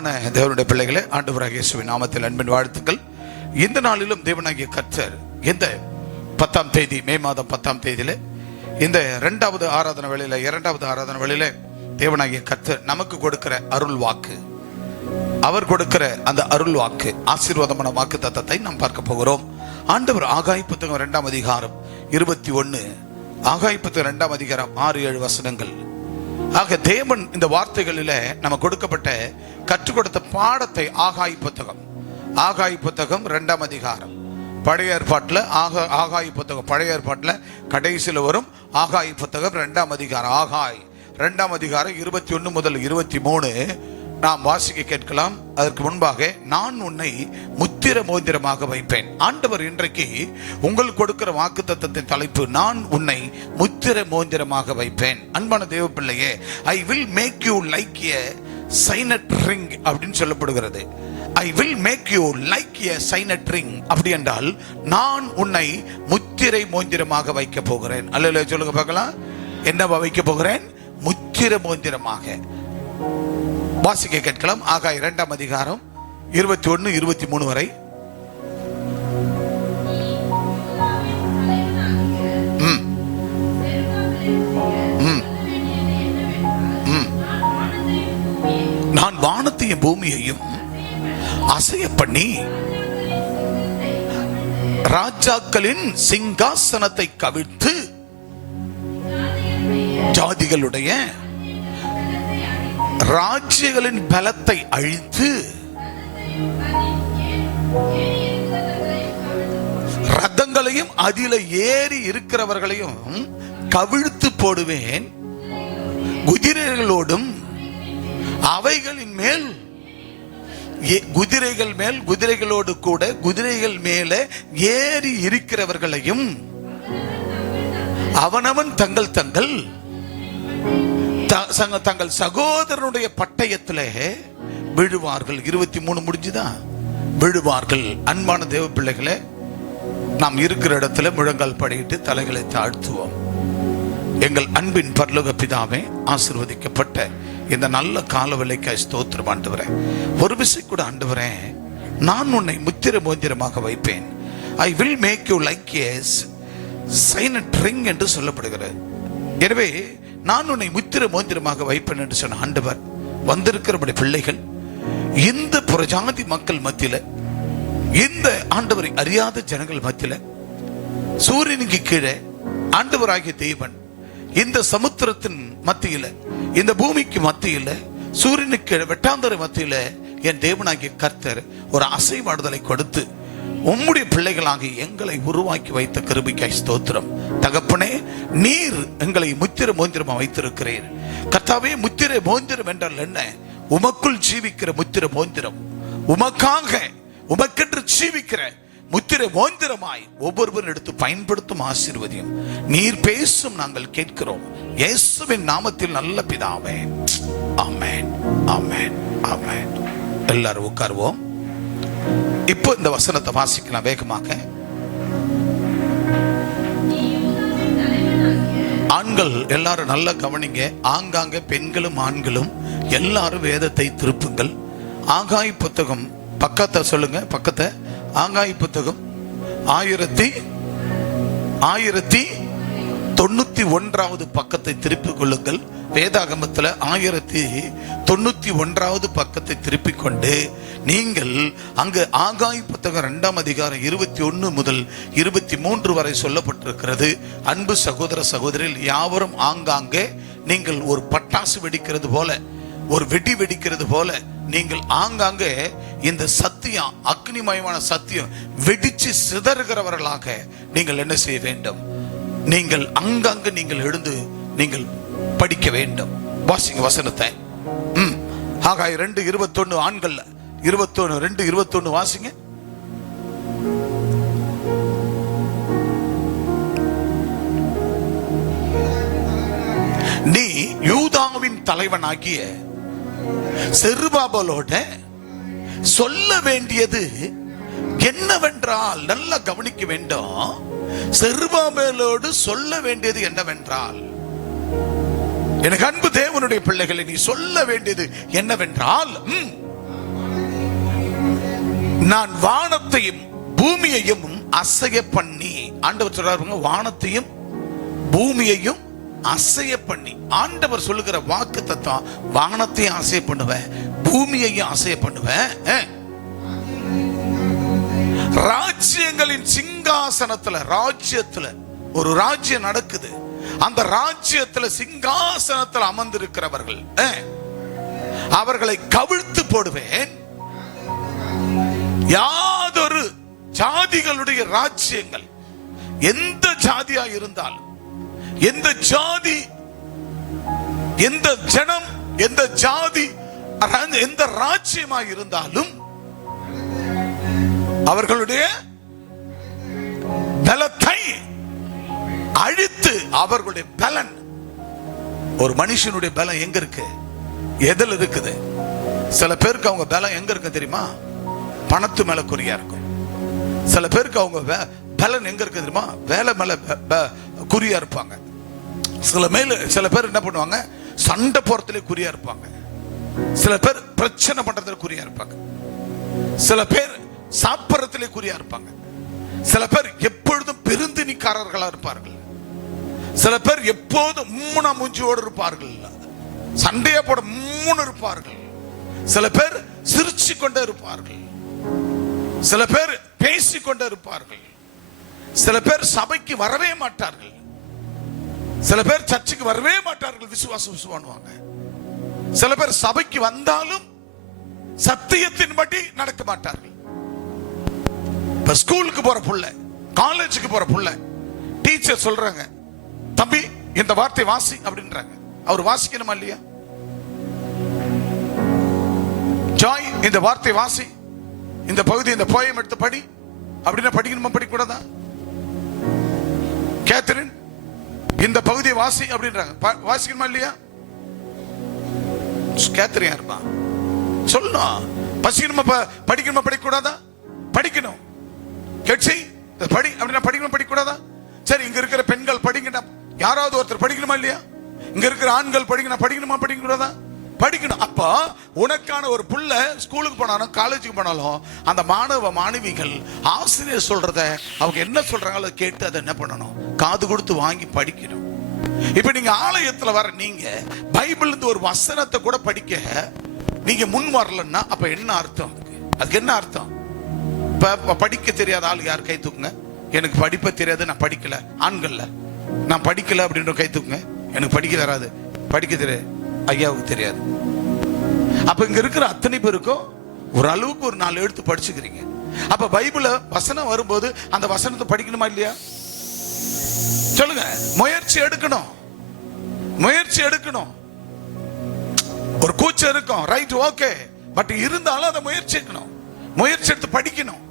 அன்பான தேவனுடைய பிள்ளைகளே, ஆண்டவராகிய இயேசுவின் நாமத்தில் அன்பின் வாழ்த்துக்கள். இந்த நாளிலும் தேவனாகிய கர்த்தர் இந்த 10ஆம் தேதி, மே மாதம் 10ஆம் தேதியிலே, இந்த இரண்டாவது ஆராதனை வேளையில தேவனாகிய கர்த்தர் நமக்கு கொடுக்கிற அருள் வாக்கு, அவர் கொடுக்கிற அந்த அருள் வாக்கு, ஆசீர்வாதமான வாக்கு தத்தத்தை நாம் பார்க்க போகிறோம். ஆண்டவர் ஆகாய் புத்தகம் 2ஆம் அதிகாரம் 21, ஆகாய் புத்தகம் 2ஆம் அதிகாரம் 6-7 வசனங்கள். ஆக தேவன் இந்த வார்த்தைகளில நம்ம கொடுக்கப்பட்ட கற்றுக் கொடுத்த பாடத்தை ஆகாய் புத்தகம் 2ஆம் அதிகாரம், பழைய ஏற்பாட்டில் ஆகாய் புத்தகம் பழைய ஏற்பாட்டில் கடைசியில் வரும் ஆகாய் புத்தகம் 2ஆம் அதிகாரம், ஆகாய் 2ஆம் அதிகாரம் 21 முதல் 23 நாம் வாசிக்க கேட்கலாம். அதற்கு முன்பாக, நான் உன்னை முத்திர மோதிரமாக வைப்பேன். ஆண்டவர் இன்றைக்கு உங்களுக்கு கொடுக்கிற வாக்கு தத்தத்தின் தலைப்பு, நான் உன்னை முத்திர மோதிரமாக வைப்பேன். அன்பான தேவ பிள்ளையே, I will make you like a signet ring அப்படின்னு சொல்லப்படுகிறது. I will make you like a signet ring அப்படி என்றால், நான் உன்னை முத்திரை மோதிரமாக வைக்க போகிறேன். அல்ல சொல்லுங்க பார்க்கலாம், என்னவா வைக்க போகிறேன்? முத்திர மோதிரமாக. வாசிக்க கேட்கலாம். ஆகாய் 2ஆம் அதிகாரம் 21-23 வரை. நான் வானத்தையும் பூமியையும் அசைய பண்ணி ராஜாக்களின் சிங்காசனத்தை கவிழ்த்து ஜாதிகளுடைய ராஜ்யங்களின் பலத்தை அழித்து ரதங்களையும் அதில ஏறி இருக்கிறவர்களையும் கவிழ்த்து போடுவேன். குதிரைகளோடும் அவைகளின் மேல் குதிரைகளோடு கூட குதிரைகள் மேலே ஏறி இருக்கிறவர்களையும் அவனவன் தங்கள் சகோதரனுடைய பட்டயத்திலே விழுவார்கள். 23 முடிஞ்சுதான், விழுவார்கள். அன்பான தேவ பிள்ளைகளே, நாம் இருக்கிற இடத்துல முழங்கால் படியிட்டு தலைகளை தாழ்த்துவோம். எங்கள் அன்பின் பரலோக பிதாவே, ஆசீர்வதிக்கப்பட்ட இந்த நல்ல காலவேளைக்கு ஸ்தோத்திரம் ஆண்டவரே. ஒரு விசை கூட ஆண்டவரே, நான் உன்னை முத்திர மோதிரமாக வைப்பேன். I will make you like a signet ring என்று சொல்லப்படுகிறது. எனவே நான் உன்னை முத்திர மோதிரமாக வைப்பேன் என்று சொன்ன ஆண்டவர், வந்திருக்கிற பிள்ளைகள் இந்த புறஜாதி மக்கள் மத்தியில, இந்த ஆண்டவரை அறியாத ஜனங்கள் மத்தியில, சூரியனுக்கு கீழே ஆண்டவராகிய தேவன் இந்த சமுத்திரத்தின் மத்தியில, இந்த பூமிக்கு மத்தியில, சூரியனுக்கு கீழே வெட்டாந்தரை மத்தியில என் தேவனாகிய கர்த்தர் ஒரு அசைவாடுதலை கொடுத்து உம்முடைய பிள்ளைகளாகி எங்களை உருவாக்கி வைத்த கிருபைக்காய் ஸ்தோத்திரம். தகப்பனே, நீர் எங்களை முத்திர மோதிரமா வைத்திருக்கிறீர். கர்த்தாவே, முத்திர மோதிரம் என்றால் என்ன? உமக்குள் ஜீவிக்கிற முத்திர மோதிரம், உமக்கென்று ஜீவிக்கிற முத்திர மோதிரமாய் ஒவ்வொருவரும் எடுத்து பயன்படுத்தும் ஆசீர்வதியும் நீர் பேசும் நாங்கள் கேட்கிறோம். இயேசுவின் நாமத்தில் நல்ல பிதாவே, ஆமென், ஆமென், ஆமென். எல்லாரும் உட்காருவோம். இப்போ இந்த வசனத்தை வாசிக்கலாம் வேகமாக. ஆண்கள் எல்லாரும் நல்லா கவனிங்க. ஆங்காங்க பெண்களும் ஆண்களும் எல்லாரும் வேதத்தை திருப்புங்கள். ஆகாய் புத்தகம் பக்கத்தை சொல்லுங்க, பக்கத்தை. ஆகாய் புத்தகம் 1091வது பக்கத்தை திருப்பிக் கொள்ளுங்கள். வேதாகமத்தில் 1091வது பக்கத்தை திருப்பிக் கொண்டு நீங்கள் அங்கு ஆகாய் புத்தகம் 2ஆம் அதிகாரம் 21 முதல் 23 வரை சொல்லப்பட்டிருக்கிறது. அன்பு சகோதர சகோதரிகள் யாவரும், ஆங்காங்கே நீங்கள் ஒரு பட்டாசு வெடிக்கிறது போல, ஒரு வெடி வெடிக்கிறது போல, நீங்கள் ஆங்காங்கே இந்த சத்தியம், அக்னிமயமான சத்தியம் வெடிச்சு சிதறுகிறவர்களாக நீங்கள் என்ன செய்ய வேண்டும்? நீங்கள் அங்கங்கு நீங்கள் எழுந்து நீங்கள் படிக்க வேண்டும். வாசிங்க வசனத்தை. ஆகாய் 2:21 ஆண்கள் 2:21 வாசிங்க. நீ யூதாவின் தலைவனாகிய செருபாபேலோட சொல்ல வேண்டியது என்னவென்றால், நல்லா கவனிக்க வேண்டும். செருபாபேலோடு சொல்ல வேண்டியது என்னவென்றால், எனக்கு அன்பு தேவனுடைய பிள்ளைகளை, நீ சொல்ல வேண்டியது என்னவென்றால், நான் வானத்தையும் பூமியையும் அசைய பண்ணி. ஆண்டவர் சொல்றாருங்க, வானத்தையும் பூமியையும் அசைய பண்ணி. ஆண்டவர் சொல்லுகிற வாக்கு தத்துவம், வானத்தையும் அசைய பண்ணுவேன், பூமியையும் அசைய பண்ணுவேன். ராஜ்யங்களின் சிங்காசனத்துல, ராஜ்யத்துல ஒரு ராஜ்யம் நடக்குது, அந்த ராஜ்யத்துல சிங்காசனத்தில் அமர்ந்திருக்கிறவர்கள் அவர்களை கவிழ்த்து போடுவேன். யாதொரு ஜாதிகளுடைய ராஜ்யங்கள், எந்த ஜாதியா இருந்தாலும், எந்த ஜாதி, எந்த ஜனம், எந்த ஜாதி, எந்த ராஜ்யமா இருந்தாலும் அவர்களுடைய பலத்தை அழித்து, அவர்களுடைய பலன், ஒரு மனுஷனுடைய பலம் எங்க இருக்கு, எதில் இருக்குது? சில பேருக்கு அவங்க பலம் எங்க இருக்கு தெரியுமா? பணத்து மேல குறியா இருக்கும். சில பேருக்கு அவங்க பலன் எங்க இருக்கு தெரியுமா? வேலை மேல குறியா இருப்பாங்க. சில பேர் என்ன பண்ணுவாங்க, சண்டை போறதுல குறியா இருப்பாங்க. சில பேர் பிரச்சனை பண்றதுல குறியா இருப்பாங்க. சில பேர் சாப்பிடறதுல குறியா இருப்பாங்க. சில பேர் எப்பொழுதும் பெருந்தினிக்காரர்களா இருப்பார்கள். சில பேர் எப்போதும் மூணா மூஞ்சியோடு இருப்பார்கள், சண்டையை போட மூணு இருப்பார்கள். சில பேர் சிரிச்சு கொண்டே இருப்பார்கள். சில பேர் பேசிக்கொண்டே இருப்பார்கள். சில பேர் சபைக்கு வரவே மாட்டார்கள். சில பேர் சர்ச்சுக்கு வரவே மாட்டார்கள், விசுவாசுவானுவாங்க. சில பேர் சபைக்கு வந்தாலும் சத்தியத்தின்படி நடக்க மாட்டார்கள். இப்ப ஸ்கூலுக்கு போற புள்ள, காலேஜுக்கு போற புள்ள, டீச்சர் சொல்றாங்க, தம்பி இந்த வார்த்தை வாசி அப்படின்றாங்க. அவர் வாசிக்கணுமா இல்லையா? ஜாய் இந்த வார்த்தை வாசி, இந்த பகுதி, இந்த போயம் எடுத்து படி அப்படின்னா படிக்கணுமா, படிக்கூடாதா? கேத்தரின் இந்த பகுதியை வாசி அப்படின்றாங்க, வாசிக்கணுமா இல்லையா? கேத்தரின் இருப்பா சொல்லணும். பசிக்கணுமா, படிக்கணுமா, படிக்கூடாதா? படிக்கணும். கேட்சி படி அப்படின்னா படிக்கணும், படிக்கூடாதா? சரி, இங்க இருக்கிற பெண்கள் படிக்கணும், யாராவது ஒருத்தர் படிக்கணுமா இல்லையா? இங்க இருக்கிற ஆண்கள் படிக்கணும், படிக்கணுமா, படிக்கூடாதா? படிக்கணும். அப்ப உனக்கான ஒரு புள்ள ஸ்கூலுக்கு போனாலும் காலேஜுக்கு போனாலும் அந்த மாணவ மாணவிகள் ஆசிரியர் சொல்றத, அவங்க என்ன சொல்றாங்களோ கேட்டு அதை என்ன பண்ணணும், காது கொடுத்து வாங்கி படிக்கணும். இப்ப நீங்க ஆலயத்துல வர நீங்க பைபிள் இருந்து ஒரு வசனத்தை கூட படிக்க நீங்க முன் வரலன்னா அப்ப என்ன அர்த்தம்? அதுக்கு என்ன அர்த்தம்? இப்ப படிக்க தெரியாத ஆள் யார் கை தூக்குங்க. எனக்கு படிப்ப தெரியாது, நான் படிக்கல. ஆண்கள்ல நான் படிக்கல அப்படின்ற கை தூக்குங்க. எனக்கு படிக்க வராது, படிக்க தெரியாது, ஐயாவுக்கு தெரியாது. அப்ப இங்க இருக்கிற அத்தனை பேருக்கும் ஒரு அளவுக்கு ஒரு 4 எழுத்து படிச்சுக்கிறீங்க. அப்ப பைபிள வசனம் வரும்போது அந்த வசனத்தை படிக்கணுமா இல்லையா? சொல்லுங்க. முயற்சி எடுக்கணும், முயற்சி எடுக்கணும். ஒரு கூச்சம் இருக்கும், ரைட், ஓகே, பட் இருந்தாலும் அதை முயற்சி எடுக்கணும், முயற்சி எடுத்து படிக்கணும்.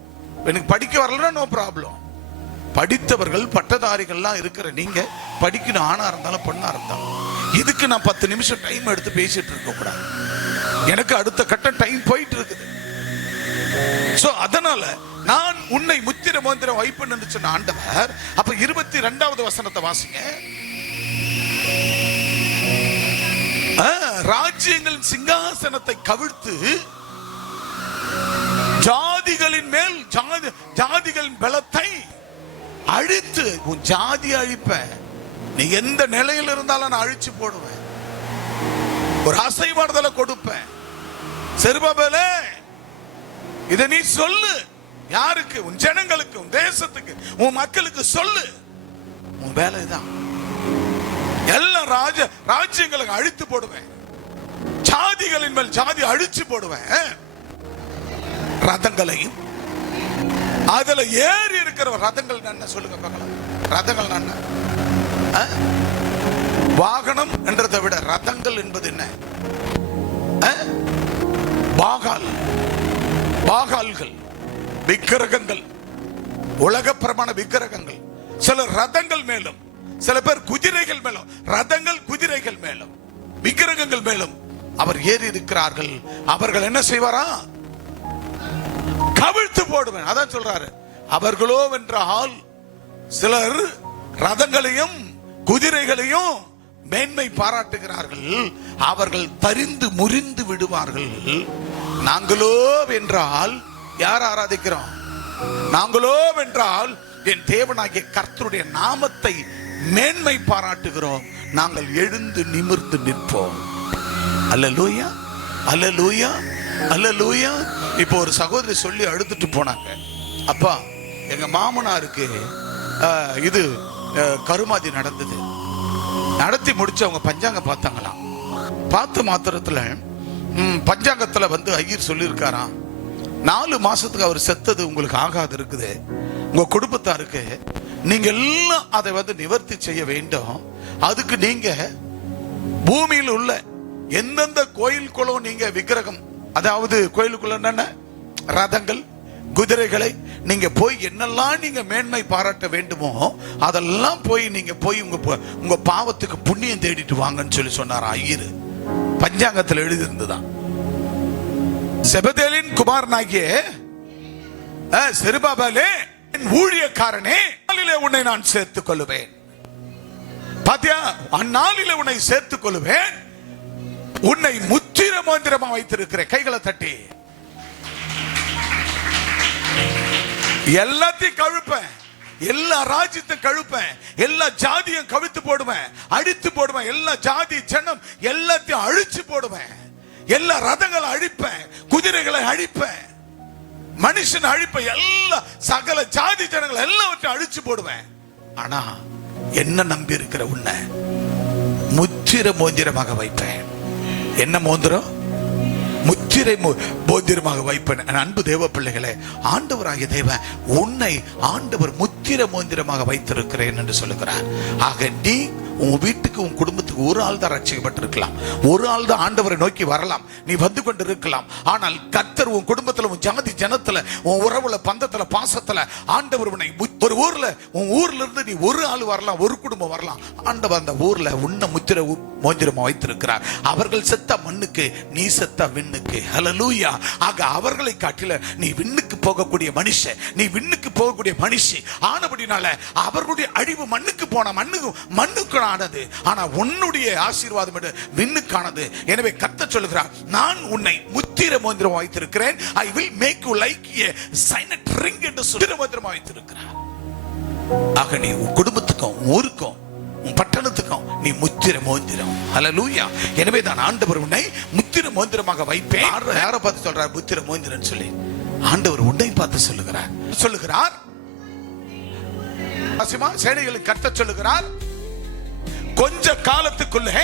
எனக்கு படிக்க வரலன்னா நோ ப்ராப்ளம். படித்தவர்கள் பட்டதாரிகள்லாம் இருக்கிற நீங்க படிக்கணும், ஆணா இருந்தாலும் பொண்ணா இருந்தாலும். இதுக்கு நான் 10 நிமிஷம் டைம் எடுத்து பேசிட்டு இருக்க கூடாது. எனக்கு அடுத்த கட்ட டைம் போயிட்டு இருக்குது. சோ அதனால நான் உன்னை முத்திர மோந்திரம் வைப்பேன்னு சொன்ன ஆண்டவர். அப்ப 22வது வசனத்தை வாசிங்க. ராஜ்யங்களின் சிங்காசனத்தை கவிழ்த்து ஜாதிகளின் மேல் ஜாதிகளின் பலத்தை அழித்து, உன் ஜாதி அழிப்பேன். நீ எந்த நிலையில் இருந்தாலும் நான் அழிச்சு போடுவேன், ஒரு அசைவாடுதலை கொடுப்பேன். செருபாபேலே, இதை நீ சொல்லு. யாருக்கு? உன் ஜனங்களுக்கு, உன் தேசத்துக்கு, உன் மக்களுக்கு சொல்லு. உன் வேலை தான். எல்லா ராஜ்யங்களுக்கு அழித்து போடுவேன், ஜாதிகளின் மேல் ஜாதி அழிச்சு போடுவேன். ரதங்களையும் அதுல ஏறி இருக்கிற ரதங்கள் என்ன சொல்லுங்க பார்க்கலாம். ரதங்கள் என்ன? வாகனம் என்றதை விட ரதங்கள் என்பது என்ன? பாகால்கள், விக்கிரகங்கள், உலக பிரமாண விக்கிரகங்கள். சில ரதங்கள் மேலும், சில பேர் குதிரைகள் மேலும், ரதங்கள் குதிரைகள் மேலும் விக்கிரகங்கள் மேலும் அவர் ஏறி இருக்கிறார்கள். அவர்கள் என்ன செய்வாரா? கவிழ்த்து போடுவேன். அதான் சொல்றாரு. அவர்களோ என்றால் சிலர் ரதங்களையும் குதிரைகளையும் மேன்மை பாராட்டுகிறார்கள், அவர்கள் தரிந்து முறிந்து விடுவார்கள். நாங்களோ என்றால் யார் ஆராதிக்கிறோம்? நாங்களோ வென்றால் என் தேவனாகிய கர்த்தருடைய நாமத்தை மேன்மை பாராட்டுகிறோம். நாங்கள் எழுந்து நிமிர்ந்து நிற்போம். அல்லேலூயா, அல்லேலூயா, அல்லேலூயா. இப்போ ஒரு சகோதரி சொல்லி அழுதுட்டு போனாங்க, அப்பா எங்க மாமனாருக்கு இது கருமாதி நடந்தது. நடத்தி முடிச்சு அவங்க பஞ்சாங்கம் பார்த்தாங்களாம். பார்த்த மாத்திரத்துல பஞ்சாங்கத்துல ஐயர் சொல்லியிருக்காராம், 4 மாசத்துக்கு அவர் செத்தது உங்களுக்கு ஆகாது இருக்குது. உங்க குடும்பத்தாருக்கு நீங்க எல்லாம் அதை நிவர்த்தி செய்ய வேண்டும். அதுக்கு நீங்க பூமியில் உள்ள எந்தெந்த கோயிலுக்குள்ள நீங்க விக்கிரகம், அதாவது கோயிலுக்குள்ள என்னென்ன ரதங்கள், குதிரைகளை நீங்க போய் என்னெல்லாம் நீங்க மேன்மை பாராட்ட வேண்டுமோ அதெல்லாம் போய் நீங்க போய் உங்க பாவத்துக்கு புண்ணியம் தேடிட்டு வாங்கன்னு சொல்லி சொன்னார் ஐயர். பஞ்சாங்கத்தில் எழுதி இருந்துதான். செபதேலின் குமாரனாகிய செருபாபேலே, என் ஊழியக்காரனே, நாளிலே உன்னை நான் சேர்த்துக் கொள்ளுவேன். பாத்தியா, அந்நாளிலே உன்னை சேர்த்துக் கொள்ளுவேன். உன்னை முத்திர மோந்திரமா வைத்திருக்கிறேன். கைகளை தட்டி எல்லாத்தையும் கழுப்பேன், எல்லா ராஜ்யத்தையும் கழுப்பேன், எல்லா ஜாதியும் கவித்து போடுவேன், அடித்து போடுவேன், எல்லா ஜாதி ஜனம் எல்லாத்தையும் அழிச்சு போடுவேன், எல்லா ரதங்களை அழிப்பேன், குதிரைகளை அழிப்பேன், மனுஷன் அழிப்பேன், எல்லா சகல ஜாதி ஜனங்களை எல்லாவற்றையும் அழிச்சு போடுவேன். ஆனா என்ன நம்பி இருக்கிற உன்னை முத்திர மோந்திரமாக வைப்பேன். என்ன மோந்திரம்? முத்திரை மோந்திரமாக வைப்பேன். அன்பு தேவ பிள்ளைகளே, ஆண்டவராகிய தேவன் உன்னை ஆண்டவர் முத்திர மோந்திரமாக வைத்திருக்கிறேன் என்று சொல்லுகிறார். ஆக நீ உன் வீட்டுக்கு உன் குடும்பத்துக்கு ஒரு ஆள் தான் ரட்சிக்கப்பட்டிருக்கலாம், ஒரு ஆள் தான் ஆண்டவரை நோக்கி வரலாம், நீ வந்து கொண்டு இருக்கலாம். ஆனால் கர்த்தர் உன் குடும்பத்துல, உன் ஜாதி ஜனத்துல, உன் உறவுல, பந்தத்துல, பாசத்துல ஆண்டவர் உன்னை ஒரு ஊர்ல, உன் ஊர்ல இருந்து நீ ஒரு ஆள் வரலாம், ஒரு குடும்பம் வரலாம். ஆண்டவர் அந்த ஊர்ல உன்னை முத்திர மோந்திரமா வைத்திருக்கிறார். அவர்கள் செத்த மண்ணுக்கு, நீ செத்த விண்ணுக்கு. ஹல்லேலூயா. ஆக அவர்களை காட்டில நீ விண்ணுக்கு போகக்கூடிய மனுஷன், நீ விண்ணுக்கு போகக்கூடிய மனுஷி ஆனபடினால அவர்களுடைய அழிவு மண்ணுக்கு போன மண்ணுக்கு ஆனது. ஆனா உன்னுடைய ஆசீர்வாதம் விண்ணுக்கானது. எனவே கர்த்தர் சொல்லுகிறார், நான் உன்னை முத்திர மோந்திரம் வைத்திருக்கிறேன். I will make you like a signet ring என்று முத்திர மோந்திரம் வைத்திருக்கிறார். ஆக நீ உன் குடும்பத்துக்கும், ஊருக்கும், உன் பட்டணத்துக்கும் நீ முத்திர மோந்திரம். ஹல்லேலூயா. எனவே தான் ஆண்டவர் உன்னை முத்திர மோந்திரமாக வைப்பேன். யாரை பார்த்து சொல்றார் முத்திர மோந்திரன்னு சொல்லி? ஆண்டவர் உன்னை பார்த்து சொல்லுகிறார். சேனைகளுக்கு கர்த்தர் சொல்லுகிறார், கொஞ்ச காலத்துக்குள்ளே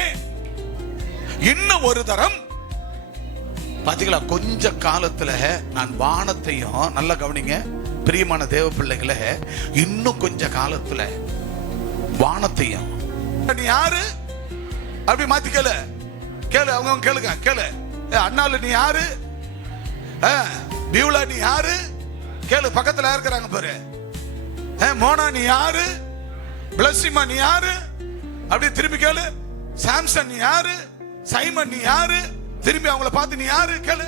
இன்னும் ஒரு தரம். பாத்தீங்களா, கொஞ்ச காலத்துல நான் வானத்தையும், நல்லா கவனிங்க பிரியமான தேவ பிள்ளைகளே, இன்னும் கொஞ்ச காலத்துல வானத்தையும். நீ யாரு அப்படி மாத்தி கேளு, அவங்க கேளு. அண்ணால நீ யாரு? பியூலா நீ யாரு? கேளு. பக்கத்துல இருக்கிறாங்க பாரு. மோனா நீ யாரு? பிளஸிமா நீ யாரு? அப்படி திரும்பி கேளு. சாம்சன் நீ யாரு? சைமன் நீ யாரு? திரும்பி அவங்கள பார்த்து நீ யாரு கேளு.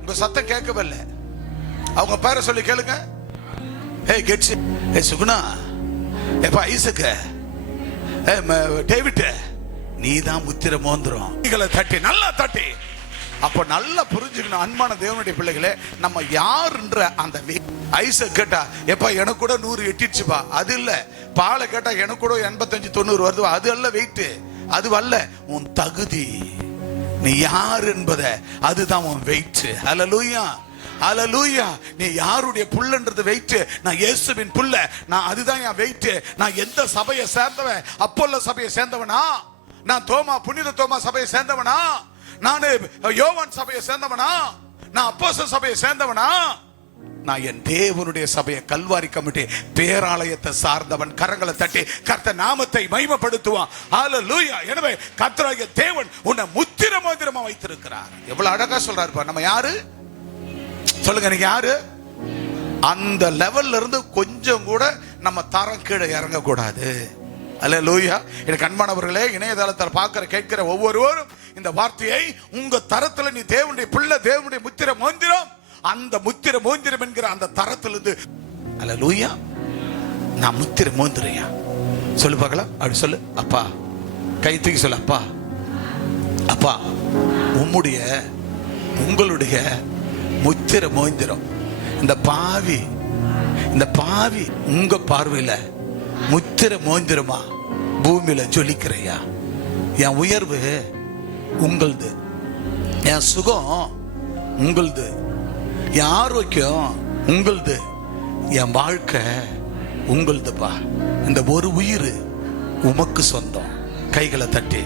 உங்க சத்தம் கேட்கவே இல்லை. அவங்க பேரை சொல்லி கேளுங்க. கெட்ஸ், சுகுணா, எப்ப ஐசக்கு, டேவிட், நீ தான் முத்திர மோந்திரம். தட்டி, நல்லா தட்டி. அப்ப நல்லா புரிஞ்சுக்கணும் அன்பான தேவனுடைய பிள்ளைகளே, நம்ம யாருன்ற அந்த ஐசக் கேட்டா, எப்ப எனக்கு கூட 100 எட்டிடுச்சுப்பா, அது இல்ல. பாலை கேட்டா எனக்கு கூட 85-90 வருது, அது அல்ல வெயிட், அது அல்ல. உன் தகுதி, நீ யார் என்பதை, அதுதான் உன் வெயிட். ஹல்லேலூயா, ஹல்லேலூயா. நீ யாருடைய புள்ளன்றது வெயிட். நான் இயேசுவின் புள்ள, நான் அதுதான் என் வெயிட். நான் எந்த சபையை சேர்ந்தவன்? அப்போல்லோ சபையை சேர்ந்தவனா? நான் புனித தோமா சபையை சேர்ந்தவனா? நானு யோவான் சபையை சேர்ந்தவனா? நான் அப்போஸ்தலர் சபையை சேர்ந்தவனா? நான் என் தேவனுடைய சபையை, கல்வாரி கமிட்டி பேராலயத்தை சார்ந்தவன். கரங்களை தட்டி கர்த்தர் நாமத்தை மகிமைப்படுத்துவான். ஹல்லேலூயா. எனவே கர்த்தராகிய தேவன் உன்னை முத்திர மோந்திரமா வைத்திருக்கிறார். எவ்வளவு அழகா சொல்றாரு. நம்ம யாரு சொல்லுங்க, நீங்க யாரு? அந்த லெவல்ல இருந்து கொஞ்சம் கூட நம்ம தரம் கீழே இறங்க கூடாது. அல்லேலூயா. எனக்கு அன்பானவர்களே, இணையதளத்தில் பார்க்கிற கேட்கிற ஒவ்வொருவரும் இந்த வார்த்தையை உங்க தரத்துல, நீ தேவனுடைய பிள்ளை, தேவனுடைய முத்திர மோந்திரம், அந்த முத்திர மோந்திரம் என்கிற அந்த தரத்திலிருந்து, அல்லேலூயா, நான் முத்திர மோந்திரையா சொல்லு பார்க்கலாம். அப்படி சொல்லு. அப்பா, கை தூக்கி சொல்லு. அப்பா, அப்பா, உங்களுடைய முத்திர மோந்திரம் இந்த பாவி உங்க பார்வையில முத்திர மோந்திரமா பூமியில ஜொலிக்கிறையா? என் உயர்வு உங்களது, என் சுகம் உங்களது, என் ஆரோக்கியம் உங்களது, என் வாழ்க்கை உங்களதுப்பா. இந்த ஒரு உயிர் உமக்கு சொந்தம். கைகளை தட்டி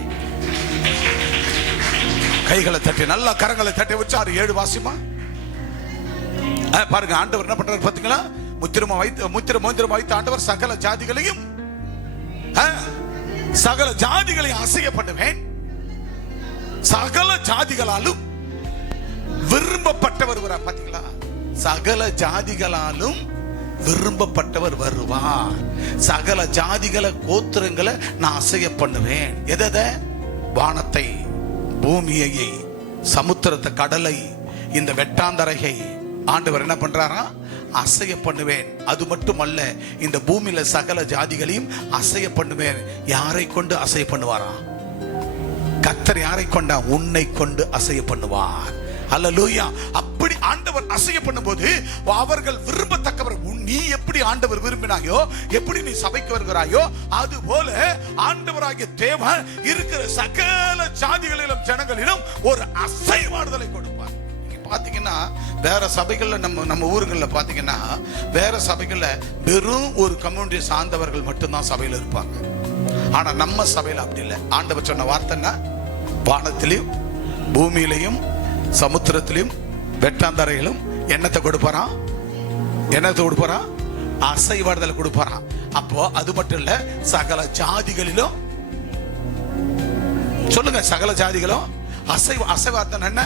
நல்லா கரங்களை தட்டி வச்சாரு. 7 வாசிமா பாருங்க. ஆண்டவர் என்ன பண்றாரு பாத்தீங்களா? முத்திர மோந்திரம் வைத்த ஆண்டவர் சகல ஜாதிகளையும் அசைய பண்ணுவேன், சகல ஜாதிகளாலும் விரும்பப்பட்டவர் வருவார். பாத்தீங்களா? சகல ஜாதிகளாலும் விரும்பப்பட்டவர் வருவார். சகல ஜாதிகளை கோத்திரங்களை நான் அசைய பண்ணுவேன். எதை? வானத்தை, பூமியை, சமுத்திரத்தை, கடலை, இந்த வெட்டாந்தரையை ஆண்டவர் என்ன பண்றாரா? அசைய பண்ணுவேன். அது மட்டுமல்ல, இந்த பூமியில சகல ஜாதிகளையும் அசைய பண்ணுவேன். யாரை கொண்டு அசைய பண்ணுவாரா? கர்த்தர் யாரை கொண்டா? உன்னை கொண்டு அசைய பண்ணுவார். அல்லேலூயா. அப்படி ஆண்டவர் அசைய பண்ணும்போது அவர்கள் விரும்பத்தக்கவர். நீ எப்படி ஆண்டவர் விரும்பினாயோ, எப்படி நீ சபைக்கு வருகிறாயோ, அது போல ஆண்டவராகிய தேவன் இருக்கிற சகல ஜாதிகளிலும் ஜனங்களிலும் ஒரு அசைவாடுதலை கொடுப்பார். பாத்தீங்கன்னா வேற சபைகள்ல நம்ம ஊர்கள்ல பாத்தீங்கன்னா வேற சபைகள்ல வெறும் ஒரு கம்யூனிட்டி சார்ந்தவர்கள் மட்டும்தான் சபையில இருப்பாங்க. ஆனா நம்ம சபையில அப்படி இல்லை. ஆண்டவர் சொன்ன வார்த்தைன்னா, வானத்திலையும் பூமியிலையும் சமுத்திரத்திலையும் வெட்டாந்தரையிலும் என்னத்தை கொடுப்பாராம்? அசைவாடுதலை கொடுப்பாராம். அப்போ அது மட்டும் இல்ல, சகல ஜாதிகளிலும், சொல்லுங்க, சகல ஜாதிகளும் அசைவாடுதல் என்ன?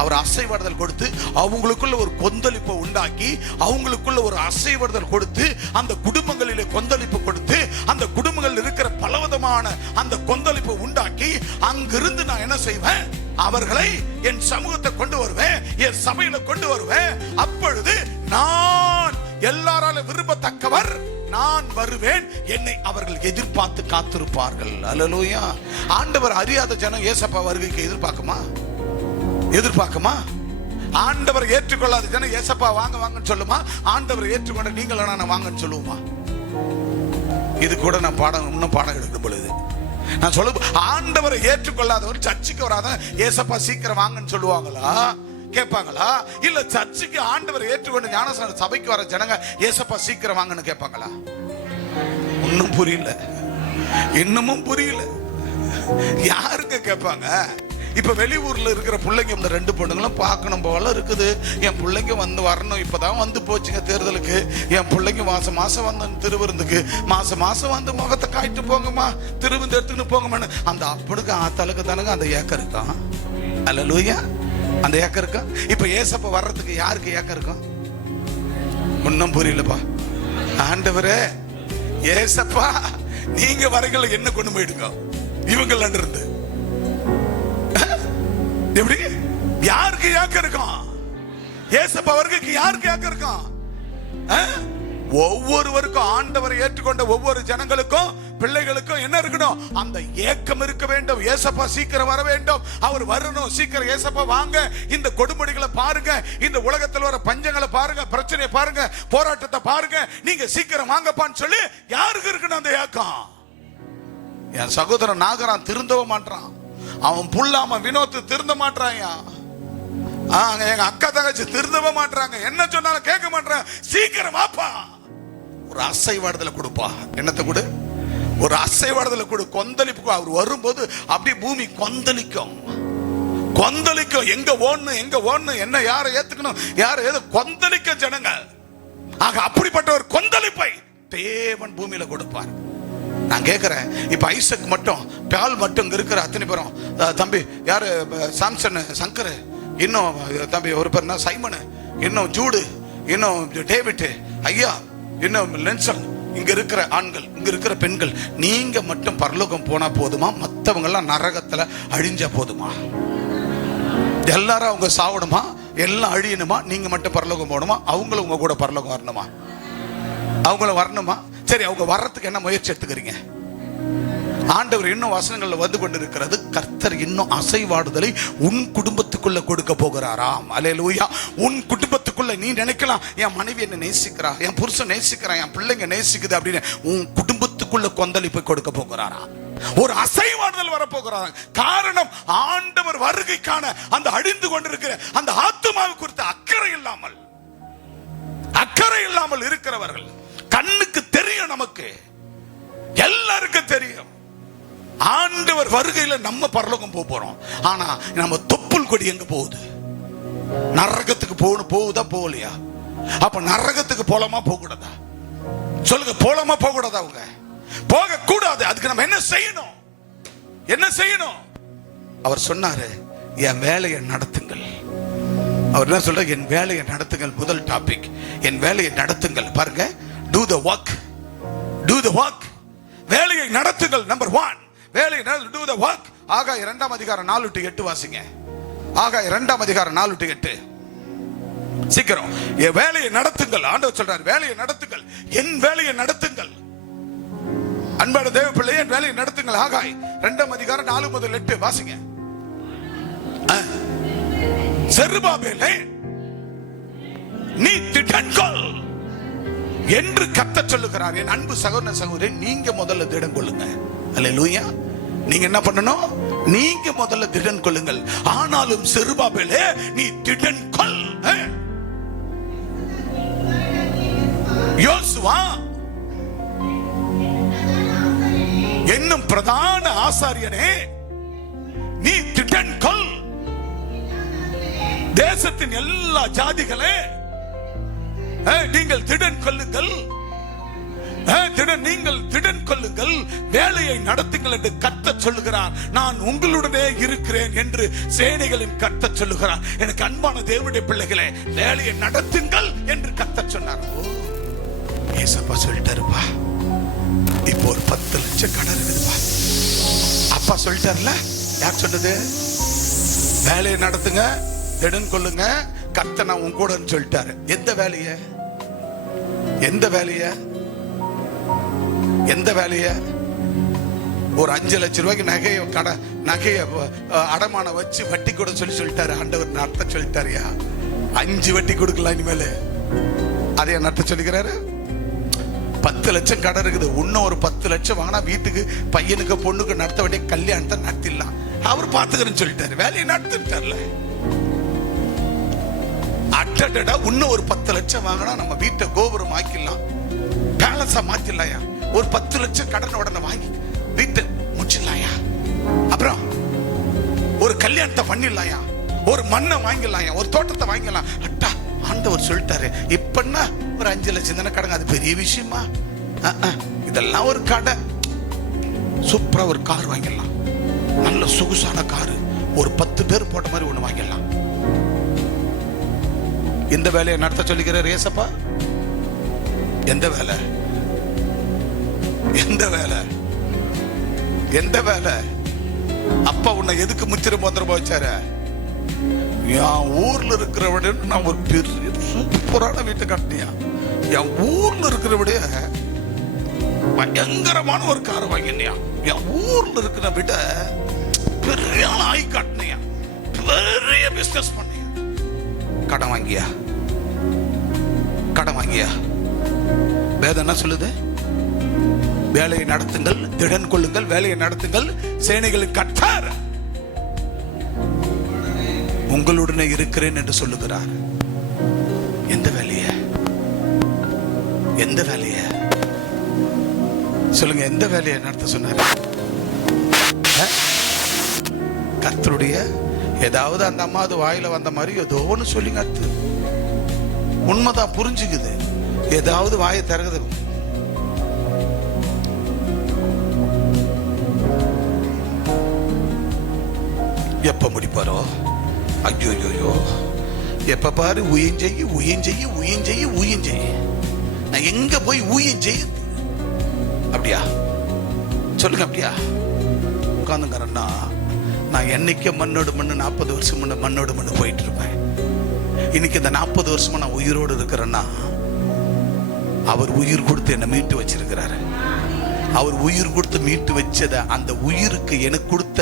அவர் அசைவாடுதல் கொடுத்து அவங்களுக்குள்ள ஒரு கொந்தளிப்பை உண்டாக்கி, அவங்களுக்குள்ள ஒரு அசைவாடுதல் கொடுத்து, அந்த குடும்பங்களிலே கொந்தளிப்பு கொடுத்து, அந்த குடும்பங்கள் இருக்கிற பலவிதமான அந்த கொந்தளிப்பை உண்டாக்கி, அங்கிருந்து நான் என்ன செய்வேன்? அவர்களை என் சமூகத்தை கொண்டு வருவேன், என் சபையில கொண்டு வருவேன். அப்பொழுது நான் எல்லாராலும் விரும்பத்தக்கவர், நான் வருவேன், என்னை அவர்கள் எதிர்பார்த்து காத்திருப்பார்கள். அல்லேலூயா. ஆண்டவர் அறியாத ஜனம் ஏசப்பா வருகைக்கு எதிர்பார்க்குமா? ஆண்டவர் ஏற்றுக்கொள்ளாத ஜனம் ஏசப்பா வாங்க வாங்கன்னு சொல்லுமா? ஆண்டவர் ஏற்றுக்கொண்ட நீங்களா நான் வாங்கன்னு சொல்லுவோமா? இது கூட நான் இன்னும் பாடம் எடுக்கும் பொழுது நான் சொல்ல, ஆண்டவரை ஏற்றுக்கொள்ளாதவர் சர்ச்சுக்கு வராத ஏசப்பா சீக்கிரம் வாங்கன்னு சொல்லுவாங்களா? கேட்பாங்களா? இல்ல சர்ச்சுக்கு ஆண்டவரை ஏற்றுக்கொண்டு ஞானஸ்நான சபைக்கு வர ஜனங்க ஏசப்பா சீக்கிரம் வாங்கன்னு கேட்பாங்களா? இன்னமும் புரியல. யாருங்க கேட்பாங்க? இப்ப வெளியூர்ல இருக்கிற பிள்ளைங்க இந்த 2 பொண்ணுங்களும் பார்க்கணும் போல இருக்குது. என் பிள்ளைங்க வரணும், இப்பதான் வந்து போச்சுங்க தேர்தலுக்கு. என் பிள்ளைங்க மாசம் வந்து திருவிருந்துக்கு மாசம் வந்து முகத்தை காய்ட்டு போங்கம்மா, திருவிருந்து எடுத்துன்னு போங்கம்மான்னு அந்த அப்பனுக்கு ஆத்தாளுக்கு தானுங்க அந்த ஏக்கம் இருக்கான். அல்லேலூயா. அந்த ஏக்கம் இருக்கா? இப்ப ஏசப்பா வர்றதுக்கு யாருக்கு ஏக்கம் இருக்கும்? ஒன்னும் புரியலப்பா. ஆண்டவரே ஏசப்பா நீங்க வரைகளை என்ன கொண்டு போயிடுங்க இவங்கள இருந்து. எப்படி? யாருக்கு ஏக்கம் இருக்கும்? ஏசப்பா வருகைக்கு யாருக்கு ஏக்கம் இருக்கும்? ஒவ்வொருவருக்கும், ஆண்டவரை ஏற்றுக்கொண்ட ஒவ்வொரு ஜனங்களுக்கும், பிள்ளைகளுக்கும் என்ன இருக்கணும்? அந்த ஏக்கம் இருக்க வேண்டும். ஏசப்பா சீக்கிரம் வர வேண்டும், அவர் வரணும், சீக்கிரம் ஏசப்பா வாங்க. இந்த கொடுமுடிகளை பாருங்க, இந்த உலகத்தில் வர பஞ்சங்களை பாருங்க, பிரச்சனையை பாருங்க, போராட்டத்தை பாருங்க, நீங்க சீக்கிரம் வாங்கப்பான்னு சொல்லி யாருக்கு இருக்கணும் அந்த ஏக்கம்? என் சகோதரன் நாகரான் திருந்தவும் மாட்டான், அவன் புல்லாம வினோத்து திருந்த மாட்டான், எங்க அக்கா தங்கச்சி திருந்தவே மாட்டாங்க, என்ன சொன்னாலும் கேட்க மாட்டான். சீக்கிரம் வாப்பா. ஒரு அசைவாடுதலை கொடுப்பா. என்னத்தை கொடு? ஒரு அசைவாடுதலை கொடு. கொந்தளிப்பு. அவர் வரும்போது அப்படியே பூமி கொந்தளிக்கும். எங்க ஓடணும், என்ன யாரை ஏத்துக்கணும், யாரை ஏதோ கொந்தளிக்க ஜனங்க. ஆக அப்படிப்பட்ட ஒரு கொந்தளிப்பை தேவன் பூமியில கொடுப்பார். நான் கேட்கிறேன், இப்ப ஐசக் மட்டும், பால் மட்டும் இங்க இருக்கிற அத்தனை பேரும், தம்பி யாரு, சாம்சன், சங்கர், இன்னும் தம்பி ஒரு பேர் சைமன், இன்னும் ஜூடு, இன்னும் டேவிட், ஐயா, இன்னும் லென்சன், இங்க இருக்கிற ஆண்கள், இங்க இருக்கிற பெண்கள், நீங்க மட்டும் பரலோகம் போனா போதுமா? மற்றவங்க எல்லாம் நரகத்துல அழிஞ்சா போதுமா? எல்லாரும் அவங்க சாவணுமா? எல்லாம் அழியணுமா? நீங்க மட்டும் பரலோகம் போகணுமா? அவங்களும் உங்க கூட பரலோகம் வரணுமா? அவங்களும் வரணுமா? சரி, அவங்க வர்றதுக்கு என்ன முயற்சி எடுத்துக்கிறீங்க? ஆண்டவர் இன்னும் வசனங்கள்ல வந்து கொண்டிருக்கிறது. கர்த்தர் இன்னும் அசைவாடுதலை உன் குடும்பத்துக்குள்ள கொடுக்க போகிறாராம். அல்லேலூயா. உன் குடும்பத்துக்குள்ள நாள்ல நீ நினைக்கலாம், என் மனைவி என்ன நேசிக்கிறா, என் புருஷன் நேசிக்கிறான், என் பிள்ளைங்க நேசிக்குது அப்படின்னு. உன் குடும்பத்துக்குள்ள கொந்தளிப்பு கொடுக்க போகிறாரா? ஒரு அசைவாடுதல் வரப்போகிறார். காரணம், ஆண்டவர் வருகைக்கான அந்த அழிந்து கொண்டிருக்கிற அந்த ஆத்துமாவை குறித்து அக்கறை இல்லாமல் இருக்கிறவர்கள். கண்ணுக்கு தெரியும், நமக்கு எல்லாருக்கும் தெரியும் ஆண்டவர் வருகையில நம்ம பரலோகம் போறோம். ஆனா நம்ம தொப்புள் கொடி எங்க போகுது? நரகத்துக்கு போகுதா போகலையா? அப்ப நரகத்துக்கு போலாமா போக கூடாதா? சொல்லுங்க, போலாமா போக கூடாதா? அவங்க போக கூடாது. அதுக்கு நம்ம என்ன செய்யணும்? அவர் சொன்னாரு, என் வேலையை நடத்துங்கள். அவர் என்ன சொல்ற? என் வேலையை நடத்துங்கள். முதல் டாபிக், என் வேலையை நடத்துங்கள். பாருங்க, do the work. வேலையை நடத்துங்கள். நம்பர் 1, வேலையை do the work. ஆகாய 2 அதிகாரம் 4-8 வாசிங்க. ஆகாய 2 அதிகாரம் 4-8. சீக்கிரம், என் வேலையை நடத்துங்கள். ஆண்டவர் சொல்றார், வேலையை நடத்துங்கள், என் வேலையை நடத்துங்கள். அன்பான தேவ பிள்ளையே, என் வேலையை நடத்துங்கள். ஆகாய் 2 அதிகாரம் 4-8 வாசிங்க. செருபாபேலே, நீ திடன்கொள் என்று கர்த்தர் சொல்லுகிறார். என் அன்பு சகோதர சகோதரி, நீங்க முதல்ல திடன் கொள்ளுங்க. அல்லேலூயா. நீங்க என்ன பண்ணணும்? நீங்க முதல்ல திடன் கொள்ளுங்கள். ஆனாலும் செருபாபேலே, நீ திடன் கொள். யோசுவா என்னும் பிரதான ஆசாரியனே, நீ திடன் கொள். தேசத்தின் எல்லா ஜாதிகளே, நீங்கள் திடன் கொள்ளுங்கள். நீங்கள் திடன் கொள்ளுங்கள், வேலையை நடத்துங்கள் என்று கர்த்தர் சொல்லுகிறார். நான் உங்களுடனே இருக்கிறேன் என்று சேனைகளின் கர்த்தர் சொல்லுகிறார். எனக்கு அன்பான தேவனுடைய பிள்ளைகளே, வேலையை நடத்துங்கள் என்று கர்த்தர் சொன்னார். ஏசப்பா சொல்லிட்டாருப்பா, இப்போ ஒரு 10 லட்சம் கடன் இருக்குதுப்பா. அப்பா சொல்லிட்டார்ல. யார் சொன்னது? வேலையை நடத்துங்க, திடன் கொள்ளுங்க, கர்த்தர் நான் உன் கூட சொல்லிட்டாரு. எந்த வேலைய? ஒரு 5 லட்சம் ரூபாய்க்கு நகையை அடமான வச்சு வட்டி கூட சொல்லிட்டாரு ஆண்டவர். நடத்த சொல்லிட்டாரியா? 5 வட்டி கொடுக்கலாம் இனிமேல். அதைய நடத்த சொல்லிக்கிறாரு. 10 லட்சம் கடன் இருக்குது. இன்னும் ஒரு 10 லட்சம் வாங்கினா வீட்டுக்கு பையனுக்கு பொண்ணுக்கு நடத்த வேண்டிய கல்யாணத்தை நடத்திடலாம். அவர் பார்த்துக்கிறேன்னு சொல்லிட்டாரு. வேலையை நடத்திட்டார்ல. அட்டடா, இன்னும் ஒரு 10 லட்சம் வாங்கினா நம்ம வீட்டை கோபுரம் ஆக்கிடலாம், பேலன்ஸா மாத்திடலாயா. ஒரு 10 லட்சம் கடன் உடனே வாங்கி வீட்டை முடிச்சிடலாயா. அப்புறம் ஒரு கல்யாணத்தை பண்ணிடலாயா, ஒரு மண்ணை வாங்கிடலாயா, ஒரு தோட்டத்தை வாங்கிடலாம். அட்டா, ஆண்டவர் சொல்லிட்டாரு. இப்பன்னா ஒரு 5 லட்சம் தானே கடன், அது பெரிய விஷயமா? இதெல்லாம் ஒரு கடை. சூப்பரா ஒரு கார் வாங்கிடலாம், நல்ல சொகுசான காரு, ஒரு 10 பேர் போட்ட மாதிரி ஒண்ணு வாங்கிடலாம். இந்த வேலையை நடத்த சொல்லிக்கிறார் ஏசப்பா. எந்த வேலை? அப்பா உன்னை எதுக்கு முத்திரம் பத்திரமா வச்சாரு? என் ஊர்ல இருக்கிறவட நான் ஒரு பெரிய சூப்பரான வீட்டை கட்டினியா, என் ஊர்ல இருக்கிறவடைய பயங்கரமான ஒரு காரை வாங்கினியா, என் ஊர்ல இருக்கிற விட பெரிய ஆய் காட்டினியா, பெரிய பிசினஸ் பண்ணியா. கடன் வாங்கியா? வேதம் என்ன சொல்லுது? வேலையை நடத்துங்கள், திடன் கொள்ளுங்கள், வேலையை நடத்துங்கள், சேனைகளின் கர்த்தர் உங்களுடனே இருக்கிறேன் என்று சொல்லுகிறார். எந்த வேலைய சொல்லுங்க? எந்த வேலையை நடத்த சொன்னார்? கர்த்தருடைய ஏதாவது அந்த அம்மாவது வாயில வந்த மாதிரி ஏதோ ஒன்று சொல்லி நடத்து. உண்மைதான், புரிஞ்சுக்குது. ஏதாவது வாயை திறகுது. எப்ப முடிப்பாரோ? ஐயோ, எப்ப பாரு ஊயஞ்செய்ய. நான் எங்க போய் ஊயஞ்செய்ய? அப்படியா? சொல்லுங்க. அப்படியா? உட்காந்துங்கிறன்னா நான் என்னைக்கு மண்ணோடு மண்ணு 40 வருஷம் முன்ன மண்ணோடு மண்ணு போயிட்டு இருப்பேன். இன்னைக்கு இந்த 40 வருஷமா நான் உயிரோடு இருக்கிறேன்னா அவர் உயிர் கொடுத்து என்னை மீட்டு வச்சிருக்கிறாரு. அவர் உயிர் கொடுத்து மீட்டு வச்சத அந்த உயிருக்கு எனக்கு கொடுத்த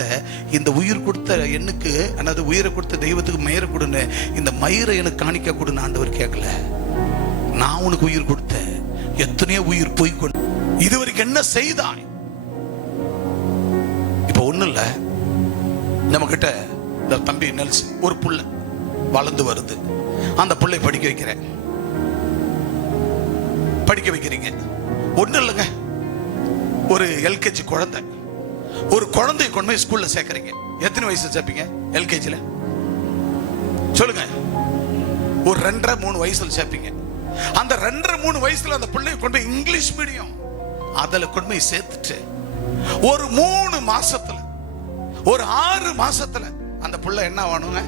இந்த உயிர் கொடுத்த எண்ணுக்கு அதாவது உயிரை கொடுத்த தெய்வத்துக்கு மயிரை கொடுன்னு இந்த மயிரை எனக்கு காணிக்க கொடுன்னு ஆண்டவர் கேட்கல. நான் உனக்கு உயிர் கொடுத்தேன், எத்தனையோ உயிர் போய் கொண்டு இதுவரைக்கும் என்ன செய்தாய்? இப்ப ஒண்ணும் இல்ல, நம்ம கிட்ட இந்த தம்பி நெல்சன் ஒரு புள்ள வளர்ந்து வருது. அந்த புள்ளை படிக்க வைக்கிறீங்க. ஒண்ணும் இல்லைங்க, ஒரு எல்கேஜி குழந்தை, ஒரு குழந்தைய கொண்டு போய் ஸ்கூல்ல சேர்க்கறீங்க. எத்தனை வயசுல சேர்ப்பீங்க எல்கேஜில? சொல்லுங்க. ஒரு 2.5-3 வயசுல சேர்ப்பீங்க. அந்த 2.5-3 வயசுல அந்த பிள்ளைய கொண்டு போய் இங்கிலீஷ் மீடியம் அதுல கொண்டு போய் சேர்த்துட்டு ஒரு 3 மாசத்துல ஒரு 6 மாசத்துல அந்த பிள்ளை என்ன ஆகணுங்க?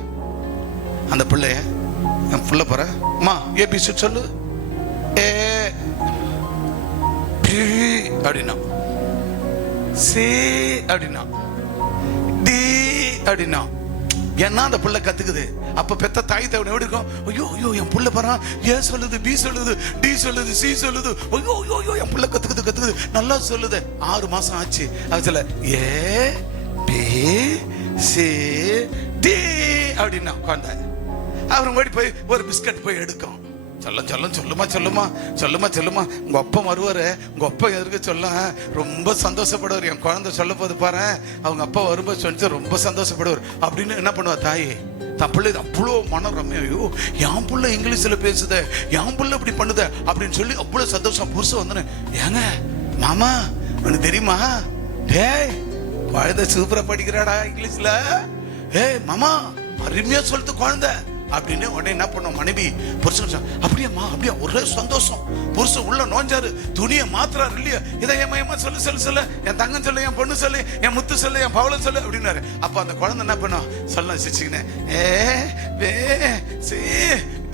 அந்த பிள்ளைய என் பிள்ளை பாரு அம்மா ஏபிசி சொல்லு, ஏ அப்படின்னா, சி அப்படின்னா, டி அப்படின்னா. ஏன்னா அந்த பிள்ளை கத்துக்குது. அப்ப பெத்த தாய் தேவன் எப்படி இருக்கும்? ஐயோ ஐயோ என் பிள்ளை பாரு ஏ சொல்லுது, பி சொல்லுது, டி சொல்லுது, சி சொல்லுது, ஐயோ ஐயோ ஐயோ என் பிள்ளை கத்துக்குது நல்லா சொல்லுது. 6 மாசம் ஆச்சு. அதுல ஏ பி சி டி அப்படின்னா உட்கார்ந்த அவர் ஓடி போய் ஒரு பிஸ்கட் போய் எடுக்கும். சொல்லுமா உங்க அப்பா வருவாரு, உங்க அப்பா எதுக்கு சொல்ல ரொம்ப சந்தோஷப்படுவார். என் குழந்தை சொல்ல போது பாரு, அவங்க அப்பா வரும்போது சொல்லிட்டு ரொம்ப சந்தோஷப்படுவார் அப்படின்னு என்ன பண்ணுவா தாய்? தன் பிள்ளை அவ்வளோ மனம் ரம்மையோ, என் பிள்ளை இங்கிலீஷ்ல பேசுத, என் பிள்ளை இப்படி பண்ணுத அப்படின்னு சொல்லி அவ்வளவு சந்தோஷம். புருஷன் வந்து ஏங்க மாமா உனக்கு தெரியுமா, டேய் குழந்தை சூப்பரா படிக்கிறாடா இங்கிலீஷ்ல, ஏய் மாமா அருமையா சொல்லுது குழந்தை அப்படின்னு. உடனே என்ன பண்ணோம் மனைவி புருஷன், அப்படியாம்மா அப்படியா, ஒரே சந்தோஷம். புருஷன் உள்ள நோஞ்சாரு, துணியை மாத்திராரு இல்லையா, இதை ஏமா சொல்லு, என் தங்கம் சொல்லு, என் பொண்ணு சொல்லு, என் முத்து சொல்லு, என் பவளம் சொல்லு அப்படின்னாரு. அப்ப அந்த குழந்தை என்ன பண்ணும் சொல்ல சிரிச்சுக்கினேன், A B C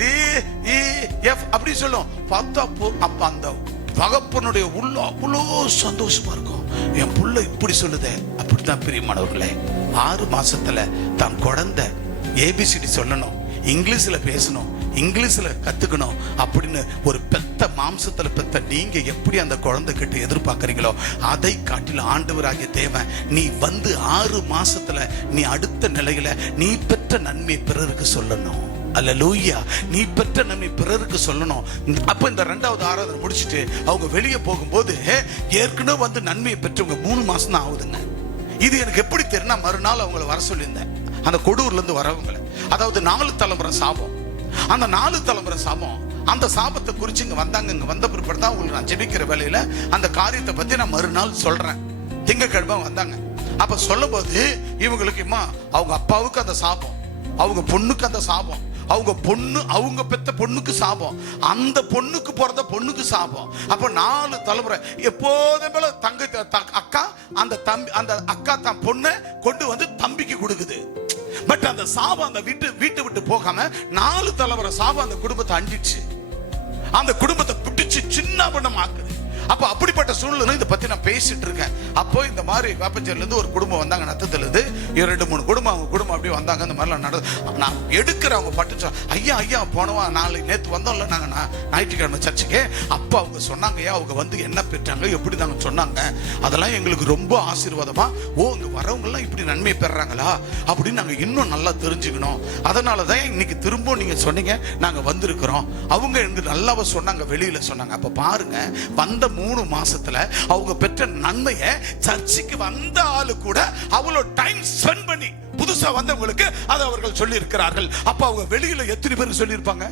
D E F அப்படி சொல்லும். பார்த்தா அப்ப அந்த தகப்பனுடைய உள்ள அவ்வளோ சந்தோஷமா இருக்கும். என் புள்ள இப்படி சொல்லுதே. அப்படித்தான் பிரியமானவர்களே, 6 மாசத்துல தான் குழந்தை ஏபிசிடி சொல்லணும், இங்கிலீஷ்ல பேசணும், இங்கிலீஷ்ல கத்துக்கணும் அப்படின்னு ஒரு பெத்த மாம்சத்துல பெத்த நீங்க எப்படி அந்த குழந்தை கிட்ட எதிர்பார்க்கறீங்களோ அதை காட்டில ஆண்டவராகிய தேவன் நீ வந்து 6 மாசத்துல நீ அடுத்த நிலையில நீ பெற்ற நன்மை பிறருக்கு சொல்லணும். அல்லேலூயா. நீ பெற்ற நன்மை பிறருக்கு சொல்லணும். அப்ப இந்த 2வது ஆராதனை முடிச்சுட்டு அவங்க வெளியே போகும்போது ஏற்கனவே வந்து நன்மையை பெற்றவங்க 3 மாசம் தான் ஆகுதுங்க. இது எனக்கு எப்படி தெரியும்னா, மறுநாள் அவங்களை வர சொல்லியிருந்தேன் அந்த கொடூர்ல இருந்து வரவங்களை. அதாவது 4 தலைமுறை சாபம். அந்த 4 தலைமுறை சாபம், அந்த சாபத்தை குறிச்சு இங்க வந்தாங்க. இங்க வந்த பிற்பாடு தான் உங்களுக்கு நான் ஜெபிக்கிற வேலையில அந்த காரியத்தை பத்தி நான் மறுநாள் சொல்றேன். திங்கட்கிழமை வந்தாங்க. அப்ப சொல்லும் போது இவங்களுக்கு அவங்க அப்பாவுக்கு அந்த சாபம், அவங்க பொண்ணுக்கு அந்த சாபம், அவங்க பெத்த பொண்ணுக்கு சாபம், அந்த பொண்ணுக்கு பிறந்த பொண்ணுக்கு சாபம். அப்ப 4 தலைமுறை எப்போதும் போல அக்கா அந்த தம்பி அந்த அக்கா தான் பொண்ணை கொண்டு வந்து தம்பிக்கு கொடுக்குது. பட் அந்த சாபம் அந்த வீட்டை விட்டு போகாம 4 தலைமுறை சாபம் அந்த குடும்பத்தை அண்டிச்சு, அந்த குடும்பத்தை பிடிச்சு சின்ன பண்ணமாக்குது. அப்ப அப்படிப்பட்ட சூழ்நிலை இதை பத்தி நான் பேசிட்டு இருக்கேன். அப்போ இந்த மாதிரி வேப்பஞ்சேரில இருந்து ஒரு குடும்பம் வந்தாங்க, நத்தத்துல இருந்து 2-3 குடும்பம், அவங்க குடும்பம் அப்படியே வந்தாங்க. இந்த மாதிரிலாம் நடந்து நான் எடுக்கிறேன். அவங்க பட்டு ஐயா போனவா நேற்று வந்தோம்ல நாங்க ஞாயிற்றுக்கிழமை சர்ச்சுக்கு. அப்ப அவங்க சொன்னாங்க, ஐயா அவங்க வந்து என்ன பெற்றாங்க எப்படி தாங்க சொன்னாங்க, அதெல்லாம் எங்களுக்கு ரொம்ப ஆசீர்வாதமா. இங்க வரவங்க எல்லாம் இப்படி நன்மை பெறாங்களா அப்படின்னு நாங்க இன்னும் நல்லா தெரிஞ்சுக்கணும். அதனாலதான் இன்னைக்கு திரும்ப நீங்க சொன்னீங்க நாங்க வந்திருக்கிறோம். அவங்க எனக்கு நல்லாவ சொன்னாங்க, வெளியில சொன்னாங்க. அப்ப பாருங்க, வந்த 3 மாசத்துல அவங்க பெற்ற நன்மையை சர்ச்சுக்கு வந்த ஆளு கூட அவ்வளவு டைம் ஸ்பெண்ட் பண்ணி புதுசா வந்தவங்களுக்கு அதை அவர்கள் சொல்லி இருக்கிறார்கள். அப்ப அவங்க வெளியில எத்தனை பேருக்கு சொல்லி இருப்பாங்க,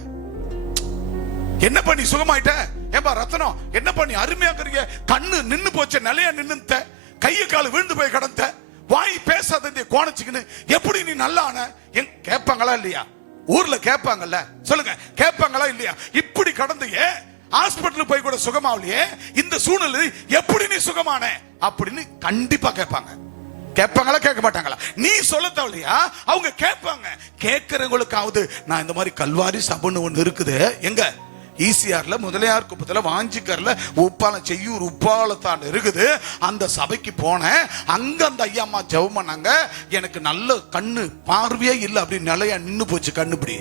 என்ன பண்ணி சுகமாயிட்ட, ஏப்பா ரத்னம் என்ன பண்ணி அருமையாக்குறீங்க, கண்ணு நின்னு போச்ச, நிலையா நின்னுட்ட, கையை கால விழுந்து போய் கடந்த, வாய் பேசாத கோணச்சுக்குன்னு எப்படி நீ நல்லா ஆன கேட்பாங்களா இல்லையா? ஊர்ல கேட்பாங்கல்ல, சொல்லுங்க கேட்பாங்களா இல்லையா? இப்படி கடந்து ஹாஸ்பிட்டலுக்கு போய் கூட சுகமாவலையே, இந்த சூழ்நிலை எப்படி நீ சுகமான அப்படின்னு கண்டிப்பா கேட்பாங்க. கேட்பாங்களா கேட்க மாட்டாங்களா? நீ சொல்ல தேவையா, அவங்க கேட்பாங்க. கேட்கறவங்களுக்காவது நான் இந்த மாதிரி கல்வாரி சபைன்னு ஒண்ணு இருக்குது, எங்க ஈசிஆர்ல முதலியார் குப்பத்துல வாஞ்சிக்கர்ல செய்யூர் உப்பாலத்தான் இருக்குது. அந்த சபைக்கு போனேன். அங்க அந்த ஐயாம்மா ஜெபம் பண்ணாங்க. எனக்கு நல்ல கண்ணு பார்வையே இல்லை, அப்படி நிலையா நின்னு போச்சு கண்ணு. இப்படி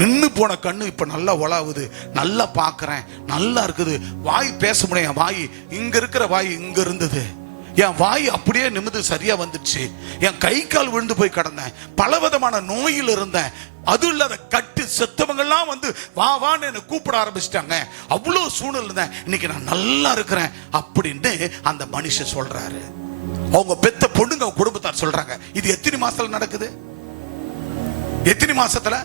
நின்னு போன கண்ணு இப்ப நல்லா உலாவுது, நல்லா பாக்குறேன், நல்லா இருக்குது. வாய் பேச முடியும், என் வாய் இங்க இருக்கிற வாய் இங்க இருந்தது, என் வாய் அப்படியே நிமிந்து சரியா வந்துச்சு. என் கை கால் விழுந்து போய் கிடந்தேன், பலவிதமான நோயில் இருந்தேன். அது இல்லாத கட்டு செத்தவங்கெல்லாம் வந்து வா வான்னு என்னை கூப்பிட ஆரம்பிச்சிட்டாங்க. அவ்வளோ சூழ்நிலை இருந்தேன், இன்னைக்கு நான் நல்லா இருக்கிறேன் அப்படின்னு அந்த மனுஷன் சொல்றாரு. அவங்க பெத்த பொண்ணுங்க குடும்பத்தார் சொல்றாங்க. இது எத்தனை மாசத்துல நடக்குது? எத்தனை மாசத்துல?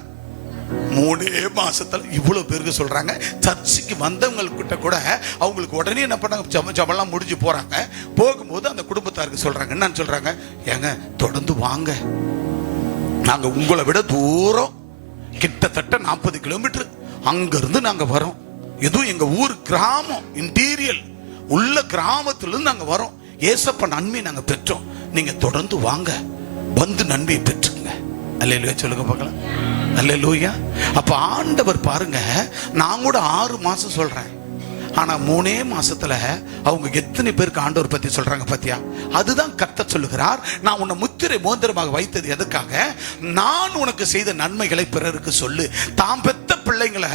3 மாசத்துல இவ்வளவு பேருக்கு சொல்றாங்க. சர்ச்சுக்கு வந்தவங்க கிட்ட கூட அவங்களுக்கு உடனே என்ன பண்ணாங்க, ஜபம்லாம் முடிஞ்சு போறாங்க. போகும்போது அந்த குடும்பத்தாருக்கு சொல்றாங்க, என்னன்னு சொல்றாங்க, ஏங்க தொடர்ந்து வாங்க, நாங்க உங்களை விட தூரம், கிட்டத்தட்ட 40 கிலோமீட்டர் அங்க இருந்து நாங்க வரோம். எதுவும் எங்க ஊர் கிராமம், இன்டீரியல் உள்ள கிராமத்துல இருந்து நாங்க வரோம். ஏசப்ப நன்மை நாங்க பெற்றோம், நீங்க தொடர்ந்து வாங்க, வந்து நன்மையை பெற்றுங்க. அல்லேலூயா சொல்லுங்க பார்க்கலாம். அல்லேலூயா. அப்ப ஆண்டவர் பாருங்க, நான் கூட 6 மாசம் சொல்றேன், ஆனா 3 மாசத்துல அவங்க எத்தனை பேருக்கு ஆண்டவர் பத்தி சொல்றாங்க பாத்தியா? அதுதான் கர்த்தர் சொல்லுகிறார், நான் உன்னை முத்திரை மோதிரமாக வைத்தது எதுக்காக? நான் உனக்கு செய்த நன்மைகளை பிறருக்கு சொல்லு. தாம் பெத்த பிள்ளைங்களை,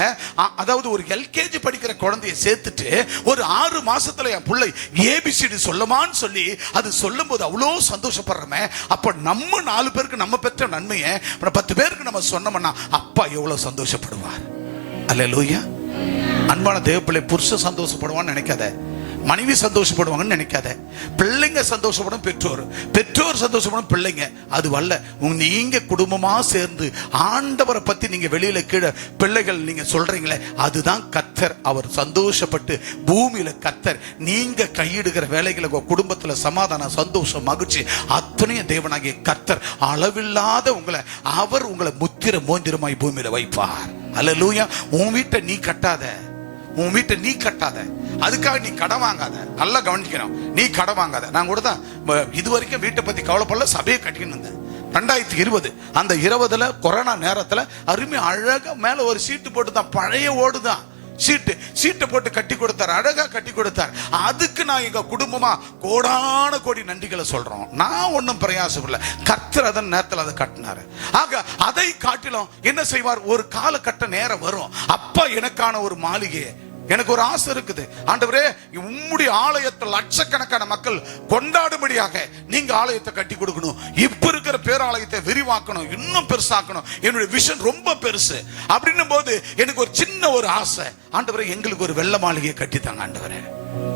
அதாவது ஒரு எல்கேஜி படிக்கிற குழந்தைய சேர்த்துட்டு ஒரு 6 மாசத்துல என் பிள்ளை ஏபிசிடி சொல்லமான்னு சொல்லி அது சொல்லும் போது அவ்வளோ சந்தோஷப்படுறமே. அப்ப நம்ம 4 பேருக்கு நம்ம பெற்ற நன்மையை 10 பேருக்கு நம்ம சொன்னோம்னா அப்பா எவ்வளவு சந்தோஷப்படுவார். அல்லேலூயா. அன்பான தேவப்பிள்ளை, புருஷன் சந்தோஷப்படுவான்னு நினைக்காத, மனைவி சந்தோஷப்படுவாங்கன்னு நினைக்காத, பிள்ளைங்க சந்தோஷப்படும், பெற்றோர் சந்தோஷப்படும், பிள்ளைங்க. அது வல்ல, நீங்க குடும்பமா சேர்ந்து ஆண்டவரை பத்தி நீங்க வெளியில கீழே பிள்ளைகள் நீங்க சொல்றீங்களே, அதுதான் கர்த்தர். அவர் சந்தோஷப்பட்டு பூமியில கர்த்தர் நீங்க கையிடுகிற வேலைகளை குடும்பத்துல சமாதானம், சந்தோஷம், மகிழ்ச்சி அத்தனையும் தேவனாகிய கர்த்தர் அளவில்லாத அவர் உங்களை முத்திர மோந்திரமாய் பூமியில வைப்பார். அல்லேலூயா. உன் வீட்டை நீ கட்டாத, உன் வீட்டை நீ கட்டாத, அதுக்காக நீ கடன் வாங்காத. நல்லா கவனிக்கணும், நீ கடன் வாங்காத. நான் கூட தான் இது வரைக்கும் வீட்டை பத்தி கவலைப்படல, சபையை கட்டிக்கிட்டு இருந்தேன். 2020 அந்த 20ல கொரோனா நேரத்துல அருமை அழகா மேல ஒரு சீட்டு போட்டு தான், பழைய ஓடுதான் சீட்டை போட்டு கட்டி கொடுத்தார், அழகா கட்டி கொடுத்தார். அதுக்கு நான் எங்க குடும்பமா கோடான கோடி நன்றிகளை சொல்றோம். நான் ஒன்னும் பிரயாசப்படல, கர்த்தர் அதன் நேரத்தில் அதை கட்டினாரு. ஆக அதை காட்டிலும் என்ன செய்வார், ஒரு காலகட்ட நேரம் வரும், அப்பா எனக்கான ஒரு மாளிகையை, எனக்கு ஒரு ஆசை இருக்குது, ஆண்டவரே உம்முடைய ஆலயத்தை லட்சக்கணக்கான மக்கள் கொண்டாடும்படியாக நீங்க ஆலயத்தை கட்டி கொடுக்கணும், இப்ப இருக்கிற பேராலயத்தை விரிவாக்கணும், இன்னும் பெருசாக்கணும், என்னுடைய விஷன் ரொம்ப பெருசு அப்படின்னும் போது எனக்கு ஒரு சின்ன ஒரு ஆசை, ஆண்டவரே எங்களுக்கு ஒரு வெள்ளை மாளிகையை கட்டித்தாங்க ஆண்டவரே.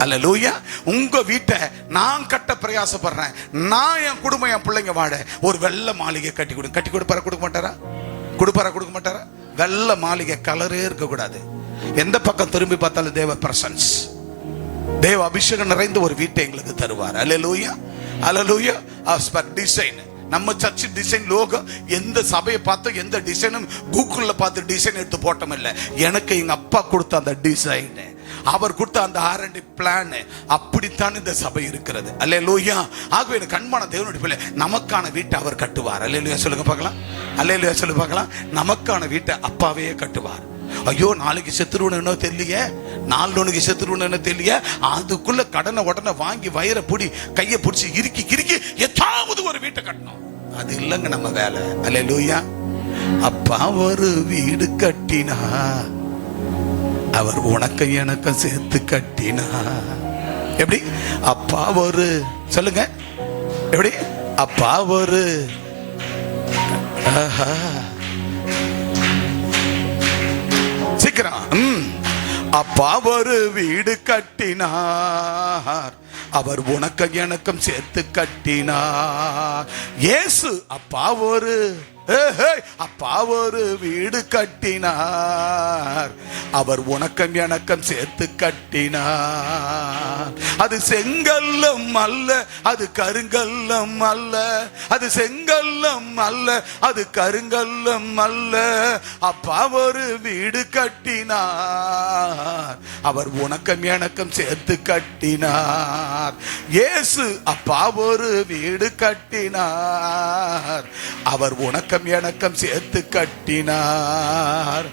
அல்லேலூயா. உங்க வீட்டை நான் கட்ட பிரயாசப்படுறேன், நான் என் குடும்பம் என் பிள்ளைங்க வாட ஒரு வெள்ளை மாளிகை கட்டி கொடுப்பாரா? கொடுக்க மாட்டாரா? கொடுக்க மாட்டாரா? வெள்ளை மாளிகை கலரே இருக்க கூடாது, எந்த பக்கம் திரும்பி பார்த்தாலும் தேவ பிரசன்ஸ், தேவ அபிஷேகம் நிறைந்த ஒரு வீட்டை எங்களுக்கு தருவார். அல்லேலூயா. அல்லேலூயா. டிசைன், நம்ம சர்ச் டிசைன் லோகோ, எந்த சபையை பார்த்து எந்த டிசைனும் கூகுள்ல பார்த்து டிசைன் எடுத்து போட்டோம் இல்ல, எனக்கு எங்க அப்பா கொடுத்த அந்த டிசைன், அவர் கொடுத்த அந்த R&D பிளான், அப்படித்தான் இந்த சபை இருக்கிறது. அல்லேலூயா. ஆகவே எனக்கு அன்பான தேவனுடைய பிள்ளை, நமக்கான வீட்டை அவர் கட்டுவார். அல்லேலூயா சொல்லுங்க பார்க்கலாம். அல்லேலூயா சொல்லுங்க பார்க்கலாம். நமக்கான வீட்டை அப்பாவே கட்டுவார். ஐயோ நாளைக்கு செத்துருவனோ தெரியலையே, நாளைக்கு செத்துருவனோ தெரியலையே, அதுக்குள்ள கடனை உடனே வாங்கி வயிறை பிடி கையை பிடிச்சி இறுக்கி எதாவது ஒரு வீட்டை கட்டணும். அது இல்லைங்க நம்ம வேலை. அல்லேலூயா. அப்பா ஒரு வீடு கட்டினா அவர் உனக்கு எனக்கு சேர்த்து கட்டினா எப்படி? அப்பா ஒரு, சொல்லுங்க எப்படி? அப்பா ஒரு, சீக்கிரம், அப்பா ஒரு வீடு கட்டினார், அவர் உனக்கு எனக்கும் சேர்த்து கட்டினார். இயேசு அப்பா ஒரு வீடு கட்டினார், அவர் உனக்கும் எனக்கும் சேர்த்து கட்டினார். அது செங்கல்லம் அல்ல, அது கருங்கல்லம் அல்ல, அது செங்கல்லம் அல்ல, அது கருங்கல்லம் அல்ல. அப்பா ஒரு வீடு கட்டினார், அவர் உனக்கும் எனக்கும் சேர்த்து கட்டினார். இயேசு அப்பா ஒரு வீடு கட்டினார், அவர் உனக்கும் எனக்கும் சேர்த்து கட்டினார்.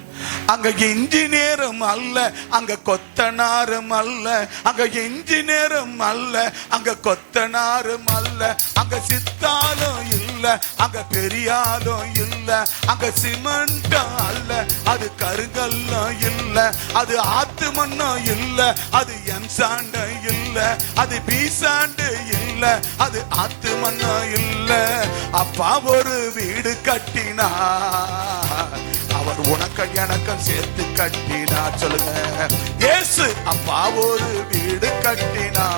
அங்க இன்ஜினியரும் அல்ல, அங்க கொத்தனாரும் அல்ல, அங்க இன்ஜினியரும் அல்ல, அங்க கொத்தனாரும் அல்ல, அங்க சித்தாலும் இல்ல, இல்ல, அங்க பெரியாலும் இல்ல, அங்க சிமெண்ட் அல்ல, அது கருங்கல்லும் இல்ல, அது ஆத்து மண்ணும் இல்ல, அது எம்சாண்ட இல்ல, அது பீசாண்டு இல்ல, அது ஆத்து மண்ணும் இல்ல. அப்பா ஒரு வீடு கட்டினா, அவர் உனக்கு எனக்கும் சேர்த்து கட்டினார். சொல்லுங்க, இயேசு அப்பா ஒரு வீடு கட்டினா,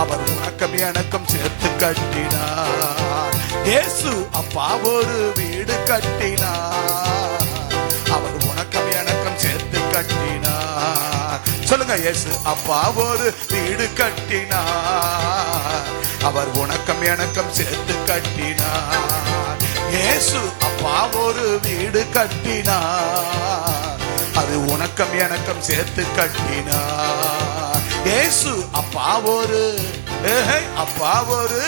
அவர் உனக்கும் எனக்கும் சேர்த்து கட்டினார். இயேசு அப்பா ஒரு வீடு கட்டினா, அவர் உனக்கும் எனக்கும் சேர்த்து கட்டினார். சொல்லுங்க, இயேசு அப்பா ஒரு வீடு கட்டினா, அவர் உனக்கும் எனக்கும் சேர்த்து கட்டினார். இயேசு அப்பா ஒரு வீடு கட்டினா, அது உனக்கும் எனக்கும் சேர்த்து கட்டினார். இயேசு அப்பா ஒரு அப்பா ஒரு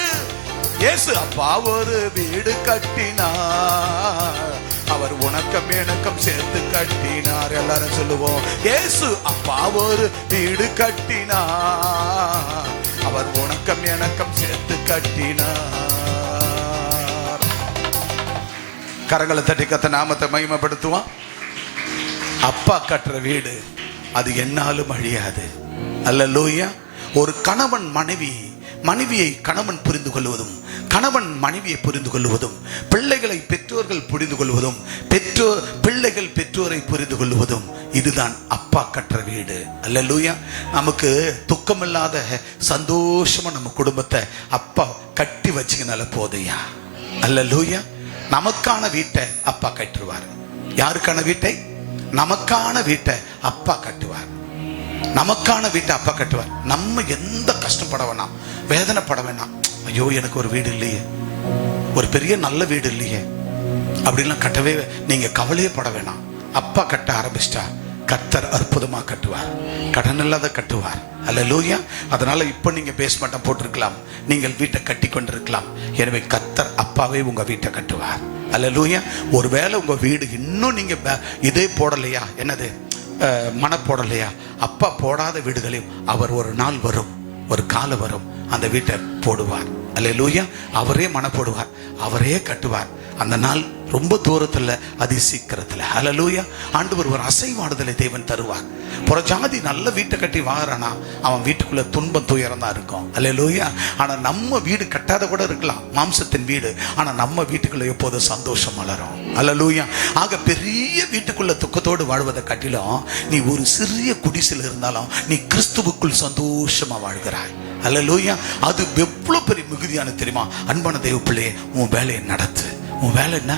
இயேசு அப்பா ஒரு வீடு கட்டினார், அவர் உனக்கும் எனக்கும் சேர்த்து கட்டினார். எல்லாரும் சொல்லுவோம், இயேசு அப்பா ஒரு வீடு கட்டினார், அவர் உனக்கும் எனக்கும் சேர்த்து கட்டினார். கரங்களை தட்டி கத்த நாமத்தை மகிமைப்படுத்துவான். அப்பா கட்டுற வீடு அது என்னாலும் அழியாது. அல்லேலூயா. ஒரு கணவன் மனைவியை கணவன் புரிந்து கொள்வதும், கணவன் மனைவியை புரிந்து கொள்வதும், பிள்ளைகளை பெற்றோர்கள் புரிந்து கொள்வதும், பிள்ளைகள் பெற்றோரை புரிந்து கொள்வதும், இதுதான் அப்பா கட்டுற வீடு. அல்லேலூயா. நமக்கு துக்கமில்லாத சந்தோஷமா நம்ம குடும்பத்தை அப்பா கட்டி வச்சுக்கினால போதையா. அல்லேலூயா. நமக்கான வீட்டை அப்பா கட்டுவார். யாருக்கான வீட்டை? நமக்கான வீட்டை அப்பா கட்டுவார். நமக்கான வீட்டை அப்பா கட்டுவார். நம்ம எந்த கஷ்டப்பட வேணாம், வேதனைப்பட வேணாம். ஐயோ எனக்கு ஒரு வீடு இல்லையே, ஒரு பெரிய நல்ல வீடு இல்லையே அப்படின்லாம் கட்டவே நீங்க கவலையே பட வேணாம். அப்பா கட்ட ஆரம்பிச்சிட்டா கர்த்தர் அற்புதமா கட்டுவார், கடன் இல்லாத கட்டுவார். அல்லேலூயா. அதனால இப்ப நீங்க பேஸ்மெண்ட் போட்டிருக்கலாம், நீங்கள் வீட்டை கட்டி கொண்டிருக்கலாம். எனவே கர்த்தர் அப்பாவே உங்க வீட்டை கட்டுவார். அல்லேலூயா. ஒருவேளை உங்க வீடு இன்னும் நீங்க இதே போடலையா, என்னது மன போடலையா, அப்பா போடாத வீடுகளையும் அவர் ஒரு நாள் வரும், ஒரு காலம் வரும், அந்த வீட்டை போடுவார். அல்லேலூயா. அவரே மன போடுவார், அவரே கட்டுவார். அந்த நாள் ரொம்ப தூரத்தில், அதி சீக்கிரத்தில். அல்லேலூயா. ஆண்டவர் ஒரு அசைவாடுதலை தேவன் தருவார். புறஜாதி நல்ல வீட்டை கட்டி வாங்குறானா, அவன் வீட்டுக்குள்ள துன்பம் துயரம் தான் இருக்கும். அல்லேலூயா. ஆனா நம்ம வீடு கட்டாத கூட இருக்கலாம், மாம்சத்தின் வீடு. ஆனா நம்ம வீட்டுக்குள்ள எப்போதும் சந்தோஷம் மலரும். அல்லேலூயா. ஆக பெரிய வீட்டுக்குள்ள துக்கத்தோடு வாழ்வதை காட்டிலும் நீ ஒரு சிறிய குடிசையில் இருந்தாலும் நீ கிறிஸ்துவுக்குள் சந்தோஷமா வாழ்கிறாய். அல்லேலூயா. அது எவ்வளவு பெரிய மிகுதியான தெரியுமா? அன்பான தேவ பிள்ளையே, உன் வேலையை நடத்து. உன் வேலை என்ன?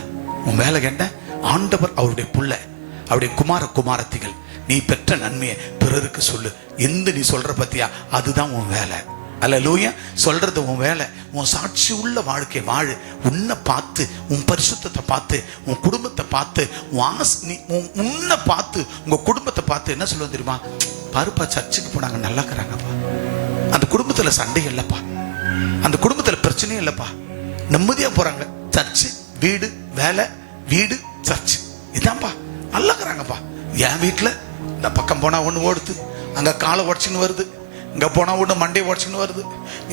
உன் வேலை என்ன? ஆண்டவர் அவருடைய புள்ள, அவருடைய குமாரத்திகள், நீ பெற்ற நன்மையை பிறருக்கு சொல்லு. எந்த நீ சொல்ற பத்தியா, அதுதான் உன் வேலை. அல்லேலூயா. சொல்றது உன் வேலை. உன் சாட்சி உள்ள வாழ்க்கை வாழு. உன்னை பார்த்து, உன் பரிசுத்தத்தை பார்த்து, உன் குடும்பத்தை பார்த்து, உன்னை பார்த்து, உங்க குடும்பத்தை பார்த்து என்ன சொல்லுவோம் தெரியுமா? பாருப்பா, சர்ச்சுக்கு போனாங்க, நல்லா இருக்கிறாங்கப்பா, அந்த குடும்பத்துல சண்டை இல்லப்பா, அந்த குடும்பத்துல பிரச்சனையும் இல்லப்பா, நிம்மதியா போறாங்க. சர்ச்சு, வீடு, வேலை, வீடு, சர்ச்சு, இதான்ப்பா, நல்லா இருக்கிறாங்கப்பா. என் வீட்டுல இந்த பக்கம் போனா ஒண்ணு ஓடுது, அங்க காலை உடச்சுன்னு வருது, இங்க போனா ஒண்ணு மண்டையை உடச்சுன்னு வருது,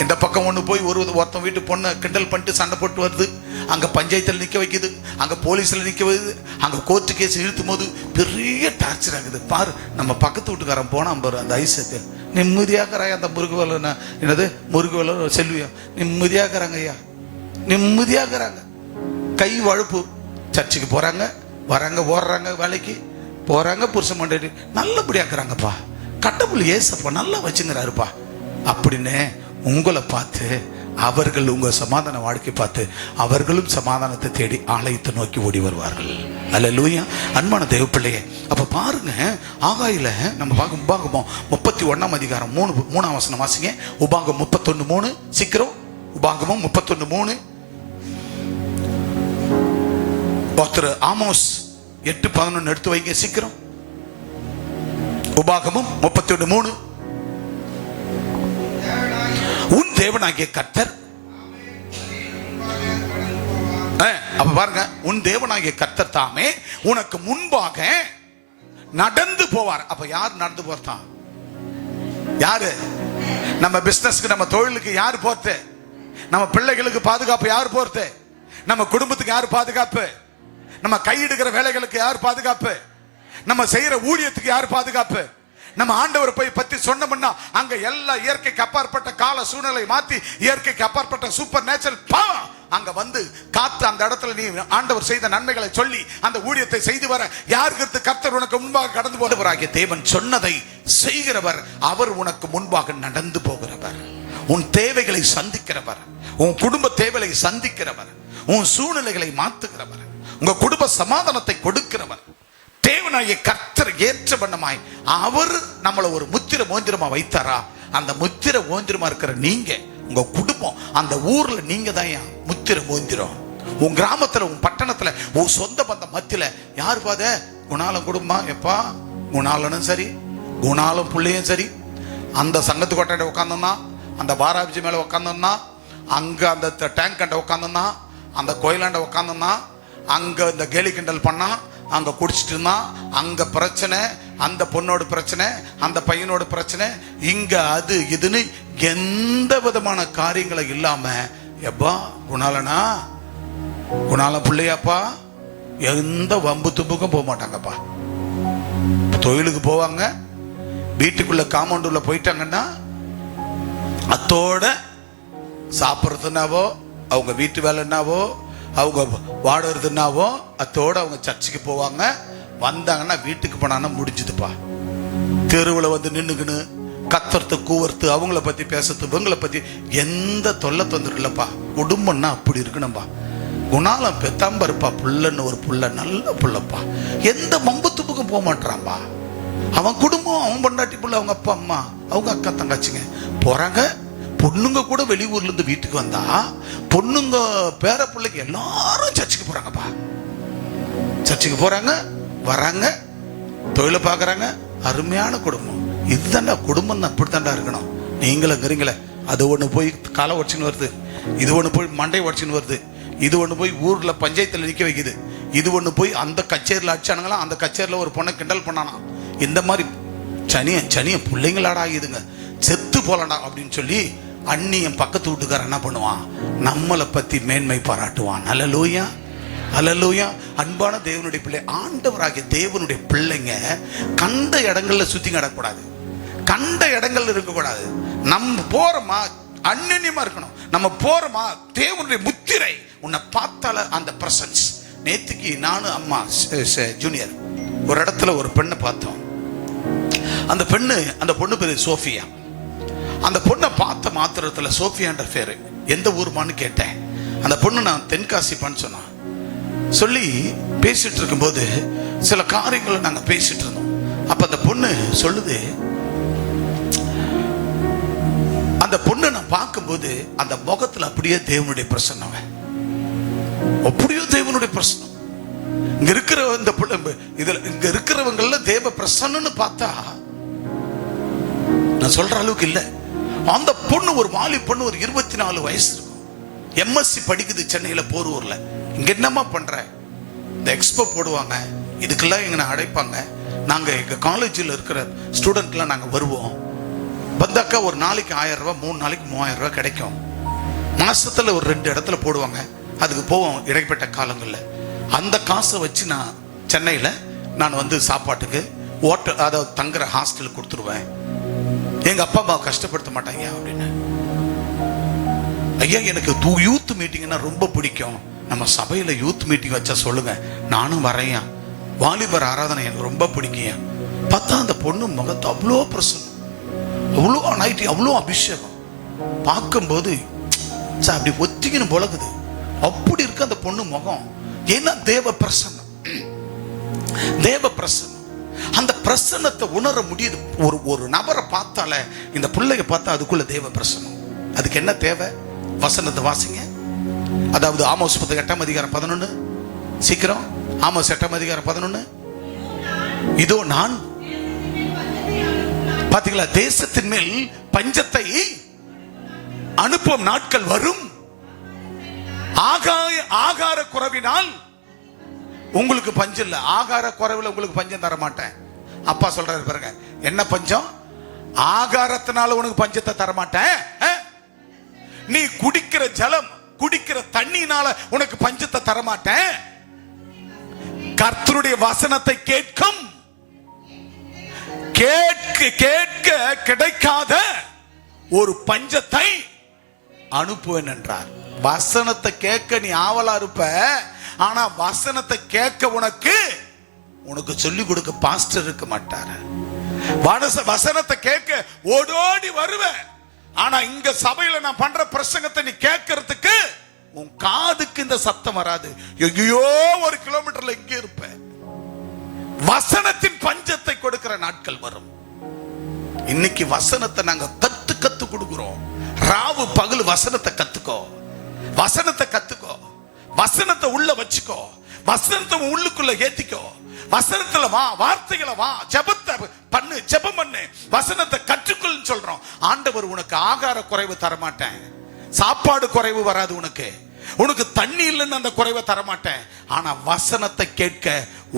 இந்த பக்கம் ஒண்ணு போய் ஒருத்தன் வீட்டு பொண்ணை கிண்டல் பண்ணிட்டு சண்டை போட்டு வருது, அங்க பஞ்சாயத்துல நிக்க வைக்குது, அங்க போலீஸ்ல நிக்க வைக்குது, அங்க கோர்ட்டு கேஸ் இழுத்தும் போது பெரிய டார்ச்சர் ஆகுது. பாரு, நம்ம பக்கத்து வீட்டுக்காரன் போனா பாரு, அந்த ஐசக்கு நிம்மதியாக்குறாங்க. அந்த முருகவேல என்னது முருகவேல செல்வியா நிம்மதியாக்குறாங்க ஐயா, நிம்மதியாக்குறாங்க. கை வழுப்பு, சர்ச்சுக்கு போறாங்க, வராங்க, ஓடுறாங்க, வேலைக்கு போறாங்க, புருஷன் மண்டாடி நல்லபடியாக்குறாங்கப்பா. கடவுள் ஏசப்பா நல்லா வச்சுங்கிறாருப்பா அப்படின்னு உங்களை பார்த்து அவர்கள் உங்க சமாதான வாழ்க்கை பார்த்து அவர்களும் சமாதானத்தை தேடி ஆலயத்தை நோக்கி ஓடி வருவார்கள். அல்லேலூயா. அன்பான தேவ பிள்ளையே, அப்ப பாருங்க, ஆகாயில நம்ம பார்க்க உபாகமம் 31 அதிகாரம் 3 வசனம் வாசிங்க. உபாகம் 31:3 சீக்கிரம். உபாகமம் 31:3. ஒருத்தர் ஆமோஸ் 8:11 எடுத்து வைங்க சீக்கிரம். உபாகமம் 31:3. உன் தேவனாகிய கர்த்தர், அப்ப பாருங்க, உன் தேவனாகிய கர்த்தர் தாமே உனக்கு முன்பாக நடந்து போவார். அப்ப யார் நடந்து போறதான்? யாரு? நம்ம பிசினஸ்க்கு, நம்ம தொழிலுக்கு யார் போறது? நம்ம பிள்ளைகளுக்கு பாதுகாப்பு யார் போறது? நம்ம குடும்பத்துக்கு யார் பாதுகாப்பு? நம்ம கையிடுகிற வேலைகளுக்கு யார் பாதுகாப்பு? நம்ம செய்யற ஊழியத்துக்கு யார் பாதுகாப்பு? நம்ம ஆண்டவர் போய் பத்தி சொன்னோம்னா அங்க எல்லா இயற்கைக்கு அப்பாற்பட்ட கால சூழ்நிலை மாத்தி இயற்கைக்கு அப்பாற்பட்ட சூப்பர் நேச்சுரல் அங்க வந்து காத்து அந்த இடத்துல நீ ஆண்டவர் செய்த நன்மைகளை சொல்லி அந்த ஊழியத்தை செய்து வர யாருக்கு கர்த்தர் உனக்கு முன்பாக கடந்து போகிறவராகிய தேவன் சொன்னதை செய்கிறவர். அவர் உனக்கு முன்பாக நடந்து போகிறவர், உன் தேவைகளை சந்திக்கிறவர், உன் குடும்ப தேவைகளை சந்திக்கிறவர், உன் சூழ்நிலைகளை மாத்துகிறவர், உங்க குடும்ப சமாதானத்தை கொடுக்கிறவர். தேவனாகிய கர்த்தர் ஏற்ற வண்ணமாய் அவர் நம்மளை ஒரு முத்திர மோந்திரமா வைத்தாரா, அந்த முத்திர மோந்திரமா இருக்கிற நீங்க, உங்க குடும்பம், அந்த ஊர்ல நீங்க தான் முத்திர மோந்திரம். உன் கிராமத்துல, உன் பட்டணத்துல, உன் சொந்த பந்த மத்தியில யார் பாத குணாலம் குடும்பம் எப்பா, குணாலனும் சரி, குணாலம் பிள்ளையும் சரி, அந்த சங்கத்து கொட்டாண்ட உட்காந்தோம்னா, அந்த பாராபிஜி மேல உட்காந்தோம்னா, அங்க அந்த டேங்க் கண்ட உட்காந்தோம்னா, அந்த கோயிலாண்ட உட்காந்தோம்னா, அங்க இந்த கேலி கிண்டல் பண்ணா, அங்க குடிச்சிட்டு இருந்தா, அங்க பிரச்சனை, அந்த பொண்ணோட பிரச்சனை, அந்த பையனோட பிரச்சனை, இங்க அது இதுன்னு எந்த விதமான காரியங்களை இல்லாம எப்பா குணாலனா, குணாலம் பிள்ளையாப்பா, எந்த வம்பு தும்புக்கும் போக மாட்டாங்கப்பா. தொழிலுக்கு போவாங்க, வீட்டுக்குள்ள காம்பவுண்டுள்ள போயிட்டாங்கன்னா அத்தோட சாப்பிட்றதுனாவோ, அவங்க வீட்டு வேலைன்னாவோ, அவங்க வாடுறதுனாவோ அத்தோட அவங்க சர்ச்சுக்கு போவாங்க. வந்தாங்கன்னா வீட்டுக்கு போனாங்கன்னா முடிஞ்சுதுப்பா. தெருவில் வந்து நின்னுக்குன்னு கத்துறது கூவறது, அவங்கள பத்தி பேசுறது, இவங்களை பத்தி எந்த தொல்லை தொந்தரவு இல்லப்பா. குடும்பம்னா அப்படி இருக்கணும்பா. குணாலம் பெத்தாம்ப இருப்பா, புள்ளன்னு ஒரு புள்ள, நல்ல புள்ளப்பா, எந்த மம்பத்துப்புக்கும் போக மாட்டான்பா. அவன் குடும்பம், அவன் பொண்டாட்டி புள்ள, அவங்க அப்பா அம்மா, அவங்க அக்கா தங்கச்சிங்க போறாங்க. பொண்ணுங்க கூட வெளியூர்ல இருந்து வீட்டுக்கு வந்தா பொண்ணுங்க பேர பிள்ளைக்கு எல்லாரும் சர்ச்சுக்கு போறாங்கப்பா. சர்ச்சுக்கு போறாங்க, வராங்க, தொழிலை பாக்குறாங்க. அருமையான குடும்பம். இதுதான்டா குடும்பம், அப்படித்தான்டா இருக்கணும். நீங்களே அது ஒண்ணு போய் காலை உடச்சின்னு வருது, இது ஒண்ணு போய் மண்டை உடச்சின்னு வருது, இது ஒண்ணு போய் ஊர்ல பஞ்சாயத்துல நிக்க வைக்குது, இது ஒண்ணு போய் அந்த கச்சேரியில் அடிச்சானுங்களா, அந்த கச்சேரியில் ஒரு பொண்ணை கிண்டல் பண்ணானா. இந்த மாதிரி சனிய பிள்ளைங்களாடா இதுங்க, செத்து போலடா அப்படின்னு சொல்லி அண்ணியன் பக்கத்து வீட்டுக்கார என்ன பண்ணுவான், நம்மளை பத்தி மேன்மை பாராட்டுவான். அல்லேலூயா, அல்லேலூயா. அன்பான தேவனுடைய பிள்ளை, ஆண்டவராகிய தேவனுடைய பிள்ளைங்க கண்ட இடங்கள்ல சுத்தி நடக்கூடாது, கண்ட இடங்கள்ல இருக்கக்கூடாது. நம்ம போறோமா அந்நியமா இருக்கணும். நம்ம போறோமா தேவனுடைய முத்திரை உன்னை பார்த்தால அந்த பிரசன்ஸ். நேத்துக்கு நானும் அம்மா ஜூனியர் ஒரு இடத்துல ஒரு பெண்ணை பார்த்தோம். அந்த பொண்ணு பேரு சோஃபியா. அந்த பொண்ணை பார்த்த மாத்திரத்துல சோஃபியான்ற பேரு. எந்த ஊருமான்னு கேட்டேன். அந்த பொண்ணு நான் தென்காசிப்பான்னு சொன்னான். சொல்லி பேசிட்டு இருக்கும்போது சில காரியங்களை நாங்க பேசிட்டு இருந்தோம். அப்ப அந்த பொண்ணு சொல்லுது, அந்த பொண்ணை நான் பார்க்கும்போது அந்த முகத்துல அப்படியே தேவனுடைய பிரசன்னம், அப்படியே தேவனுடைய பிரசன்னம். இங்க இருக்கிற இந்த இங்க இருக்கிறவங்கள தேவ பிரசன்னு பார்த்தா நான் சொல்ற அளவுக்கு இல்ல. அந்த பொண்ணு ஒரு வாலி பொண்ணு, ஒரு 24 வயசு இருக்கும், எம்எஸ்சி படிக்குது சென்னையில போரூர்ல. இங்க என்னமா பண்ற, இந்த எக்ஸ்போ போடுவாங்க, இதுக்கெல்லாம் எங்களை அழைப்பாங்க, நாங்க எங்க காலேஜில் இருக்கிற ஸ்டூடெண்ட்லாம் நாங்க வருவோம். வந்தாக்கா ஒரு நாளைக்கு 1000 ரூபாய், 3 நாளைக்கு 3000 ரூபாய் கிடைக்கும். மாசத்துல ஒரு 2 இடத்துல போடுவாங்க, அதுக்கு போவோம் இடைப்பட்ட காலங்கள்ல. அந்த காசை வச்சு நான் சென்னையில நான் வந்து சாப்பாட்டுக்கு அதாவது தங்குற ஹாஸ்டல் கொடுத்துருவேன். எங்க அப்பா அம்மா கஷ்டப்படுத்த மாட்டாங்க அப்படின்னு. ஐயா எனக்கு யூத் மீட்டிங்னா ரொம்ப பிடிக்கும், நம்ம சபையில யூத் மீட்டிங் வச்சா சொல்லுங்க, நானும் வரையா. வாலிபர் ஆராதனை எனக்கு ரொம்ப பிடிக்கும். பார்த்தா அந்த பொண்ணு முகத்து அவ்வளோ பிரசன்னம், அவ்வளோ நைட்டி, அவ்வளோ அபிஷேகம். பார்க்கும்போது அப்படி ஒத்திக்கின்னு போலகுது, அப்படி இருக்கு அந்த பொண்ணு முகம். ஏன்னா தேவ பிரசன்னம், தேவ பிரசன்னம். அந்த பிரசன்னத்தை உணர முடியுது. ஒரு நபரை பார்த்தால, இந்த பிள்ளைய பார்த்தா அதுக்குள்ள தேவ பிரசன்னம். அதுக்கு என்ன தேவை? வசனத்தை வாசிங்க. அதாவது ஆமோஸ் 8:11 சீக்கிரம். ஆமோஸ் 8:11. இதோ நான் பாத்தீங்களா, தேசத்தின் மேல் பஞ்சத்தை அனுப்பும் நாட்கள் வரும், ஆகார குறைவினால் உங்களுக்கு பஞ்சம் இல்ல. ஆகார குறைவுல உங்களுக்கு பஞ்சம் தர மாட்டேன். அப்பா சொல்றாரு பாருங்க, என்ன பஞ்சம்? ஆகாரத்தினால உனக்கு பஞ்சத்தை தர மாட்டேன். நீ குடிக்கிற ஜலம், குடிக்கிற தண்ணினால உனக்கு பஞ்சத்தை தரமாட்டேன். கர்த்தருடைய வசனத்தை கேட்கும் கேட்க கிடைக்காத ஒரு பஞ்சத்தை அனுப்புவேன் என்றார். வசனத்தை கேட்க நீ ஆவலா இருப்ப, ஆனா வசனத்தை கேட்க உனக்கு சொல்லி கொடுக்க பாஸ்டர் இருக்க மாட்டாரு. வசனத்தை கேட்க ஓடோடி வருவேன், ஆனா இங்க சபையில நான் பண்ற பிரசங்கத்தை நீ கேட்கறதுக்கு உன் காதுக்கு இந்த சத்தம் வராது. எங்கேயோ 1 கிலோமீட்டர்ல எங்கே இருப்ப. வசனத்தின் பஞ்சத்தை கொடுக்கிற நாட்கள் வரும். இன்னைக்கு வசனத்தை நாங்க கத்து கொடுக்கிறோம். ராவு பகல் வசனத்தை கத்துக்கோ, வசனத்தை கத்துக்கோ, வசனத்தை உள்ள வச்சுக்கோ, வசனத்தை உள்ளுக்குள்ள ஏத்திக்கோ, வசனத்துல வா, வார்த்தைகளை வா, ஜெபத்தை பண்ணு, ஜெபம் பண்ணு, வசனத்தை கற்றுக்கொள்னு சொல்றோம். ஆண்டவர் உனக்கு ஆகார குறைவு தரமாட்டேன், சாப்பாடு குறைவு வராது, உனக்கு தண்ணி இல்லைன்னு அந்த குறைவை தரமாட்டேன். ஆனா வசனத்தை கேட்க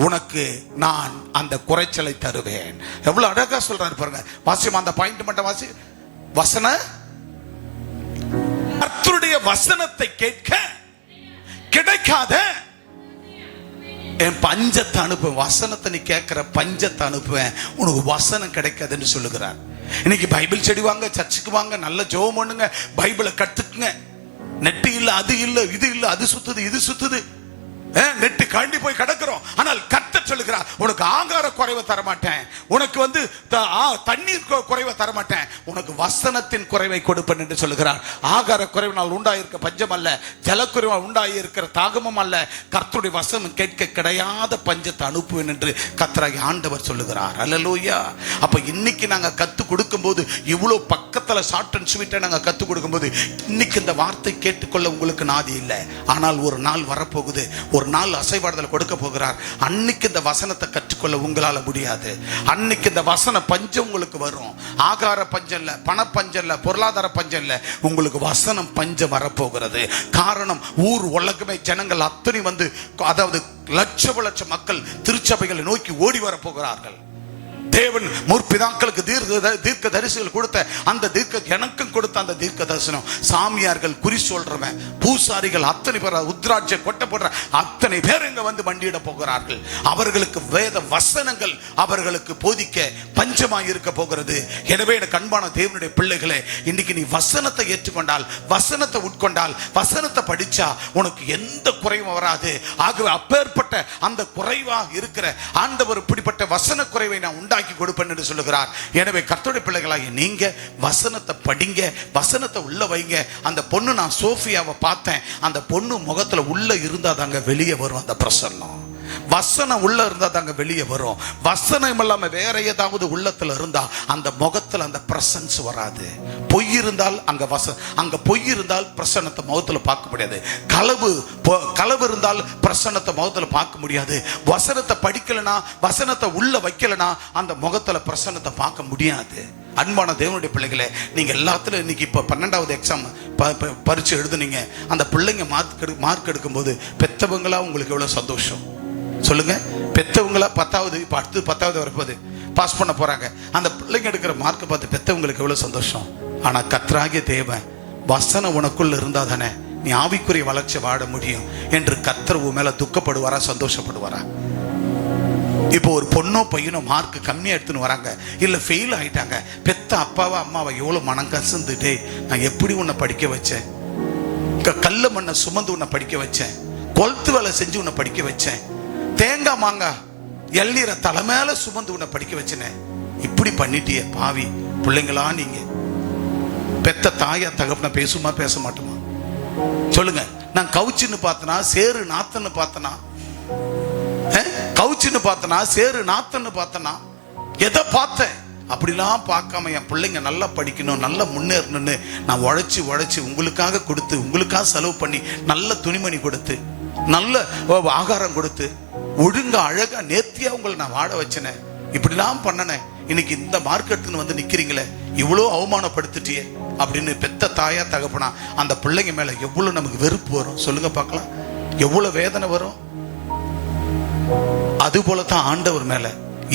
உனக்கு நான் அந்த குறைச்சலை தருவேன். எவ்வளவு அழகா சொல்றாரு பாருங்க. வாசிமா அந்த பாயிண்ட் மட்டும் வாசி. கர்த்தருடைய வசனத்தை கேட்க கிடைக்காத என் பஞ்சத்தை அனுப்புவேன். வசனத்தை நீ கேட்கிற பஞ்சத்தை அனுப்புவேன், உனக்கு வசனம் கிடைக்காதுன்னு சொல்லுகிறார். இன்னைக்கு பைபிள் செடி வாங்க, சர்ச்சுக்கு வாங்க, நல்ல ஜெபம் பண்ணுங்க, பைபிளை கத்துக்குங்க. நெட்டு இல்ல, அது இல்ல, இது இல்ல, அது சுத்துது, இது சுத்துது, நெட்டு காண்டி போய் கிடக்கிறோம். ஆனால் கர்த்தர் சொல்லுகிறார், உனக்கு ஆகார குறைவை தரமாட்டேன், உனக்கு தண்ணீர் குறைவை தரமாட்டேன், உனக்கு வசனத்தின் குறைவை கொடுப்பேன் என்று சொல்லுகிறார். ஆகார குறைவினால் உண்டாயிருக்க பஞ்சம் அல்ல, ஜலக்குறைவால் உண்டாயிருக்கிற தாகமும் அல்ல, கர்த்தருடைய வசனம் கேட்க கிடையாத பஞ்சத்தை அனுப்புவேன் என்று கர்த்தராகிய ஆண்டவர் சொல்லுகிறார். அல்லேலூயா. அப்ப இன்னைக்கு நாங்க கத்து கொடுக்கும் போது, இவ்வளவு பக்கத்துல ஷார்ட் அண்ட் ஸ்வீட்டா நாங்க கத்து கொடுக்கும் போது, இன்னைக்கு இந்த வார்த்தை கேட்டுக்கொள்ள உங்களுக்கு நாதி இல்லை. ஆனால் ஒரு நாள் வரப்போகுது, ஒரு நாள் அசைவாடுதல் கொடுக்க போகிறார். அன்னைக்கு இந்த வசனத்தை கற்றுக்கொள்ள உங்களால முடியாது. அன்னைக்கு இந்த வசன பஞ்சம் உங்களுக்கு வரும். ஆகார பஞ்சம் இல்ல, பண பஞ்சம் இல்ல, பொருளாதார பஞ்சம் இல்ல, உங்களுக்கு வசனம் பஞ்சம் வரப்போகிறது. காரணம், ஊர் உலகமே ஜனங்கள் அத்தனை அதாவது லட்ச மக்கள் திருச்சபைகளை நோக்கி ஓடி வர போகிறார்கள். தேவன் முற்பிதாக்களுக்கு தீர்க்க தரிசிகள் கொடுத்த அந்த எனக்கும் கொடுத்த அந்த தீர்க்க தரிசனம், சாமியார்கள், குறி சொல்றவன், பூசாரிகள் அத்தனை பேர், உத்ராட்சை கொட்ட போடுற அத்தனை பேர் இங்க வந்து மண்டியிட போகிறார்கள். அவர்களுக்கு வேத வசனங்கள் அவர்களுக்கு போதிக்க பஞ்சமாய் இருக்க போகிறது. எனவே எனக்கு அன்பான தேவனுடைய பிள்ளைகளே, இன்னைக்கு நீ வசனத்தை ஏற்றுக்கொண்டால், வசனத்தை உட்கொண்டால், வசனத்தை படிச்சா உனக்கு எந்த குறைவும் வராது. ஆகவே அப்பேற்பட்ட அந்த குறைவா இருக்கிற ஆண்டவர் இப்படிப்பட்ட வசன குறைவை நான் உண்டாக்கி கொடுப்பேன் என்று சொல்லுகிறார். எனவே கர்த்தருடைய பிள்ளைகளாகிய நீங்க வசனத்தை படிங்க, வசனத்தை உள்ள வைங்க. அந்த பொண்ணு, நான் சோஃபியாவை பார்த்தேன், அந்த பொண்ணு முகத்துல உள்ள இருந்தா தாங்க வெளியே வரும் அந்த பிரசன்னம். வசனம் உள்ள இருந்தா தாங்க வெளியே வரும். வசனம் இல்லாம வேற ஏதாவது உள்ளத்துல இருந்தா அந்த முகத்துல அந்த பிரசன்ஸ் வராது. பொய் இருந்தால் அங்க பொய் இருந்தால் பிரசன்னத்தை முகத்துல பார்க்க முடியாது. களவு இருந்தால் பிரசன்னத்தை முகத்துல பார்க்க முடியாது. வசனத்தை படிக்கலனா, வசனத்தை உள்ள வைக்கலனா அந்த முகத்துல பிரசன்னத்தை பார்க்க முடியாது. அன்பான தேவனுடைய பிள்ளைகளே, நீங்க எல்லாத்துலயும் இன்னைக்கு இப்ப 12வது எக்ஸாம் பரீட்சை எழுதுனீங்க, அந்த பிள்ளைங்க மார்க் எடுக்கும்போது பெத்தவங்களா உங்களுக்கு எவ்வளவு சந்தோஷம் சொல்லுங்க. பெத்தவங்களா 10வது, இப்ப அடுத்து 10வது வரப்போது பாஸ் பண்ண போறாங்க, அந்த பிள்ளைங்க எடுக்கிற மார்க் பார்த்து பெத்தவங்களுக்கு எவ்வளவு சந்தோஷம். ஆனா கர்த்தராகிய தேவன் வசனம் உனக்குள்ள இருந்தா தானே நீ ஆவிக்குரிய வளர்ச்சி வாழ முடியும் என்று கர்த்தர் உன் மேல துக்கப்படுவாரா, சந்தோஷப்படுவாரா? இப்போ ஒரு பொண்ணோ பையனோ மார்க் கம்மியா எடுத்துன்னு வராங்க, இல்ல ஃபெயில் ஆயிட்டாங்க, பெத்த அப்பாவா அம்மாவை எவ்வளவு மனம் கசந்துட்டே, நான் எப்படி உன்னை படிக்க வச்சேன், கல்ல மண்ணை சுமந்து உன்னை படிக்க வச்சேன், கொளுத்து வேலை செஞ்சு உன்னை படிக்க வச்சேன், தேங்காய் மாங்காய் எல்லீரை தலை மேல சுமந்து உன்னை படிக்க வச்சனே, இப்படி பண்ணிட்டியே பாவி பிள்ளைங்களா நீங்க. பெத்த தாயா தகப்பன பேசுமா பேச மாட்டோமா சொல்லுங்க? நான் கவுச்சின்னு பார்த்தனா, சேரு நாத்தன்னு பார்த்தனா, கவுச்சின்னு பார்த்தனா, சேரு நாத்தன்னு பார்த்தனா, எதை பார்த்தேன்? அப்படிலாம் பார்க்காம என் பிள்ளைங்க நல்லா படிக்கணும், நல்லா முன்னேறணும்னு நான் உழைச்சி உங்களுக்காக கொடுத்து, உங்களுக்காக செலவு பண்ணி, நல்ல துணிமணி கொடுத்து, நல்ல ஆகாரம் கொடுத்து, ஒழுங்கா அழகா நேர்த்தியா உங்களை நான் வாழ வச்சனே, இப்படிலாம் பண்ணனே. இன்னைக்கு இந்த மார்க்கெட்டுன்னு வந்து நிக்கிறீங்களே, இவ்வளோ அவமானப்படுத்திட்டியே அப்படின்னு பெத்த தாயா தகப்பனா அந்த பிள்ளைங்க மேல எவ்வளவு நமக்கு வெறுப்பு வரும் சொல்லுங்க பார்க்கலாம், எவ்வளவு வேதனை வரும். அது போலதான் ஆண்டவர் மேல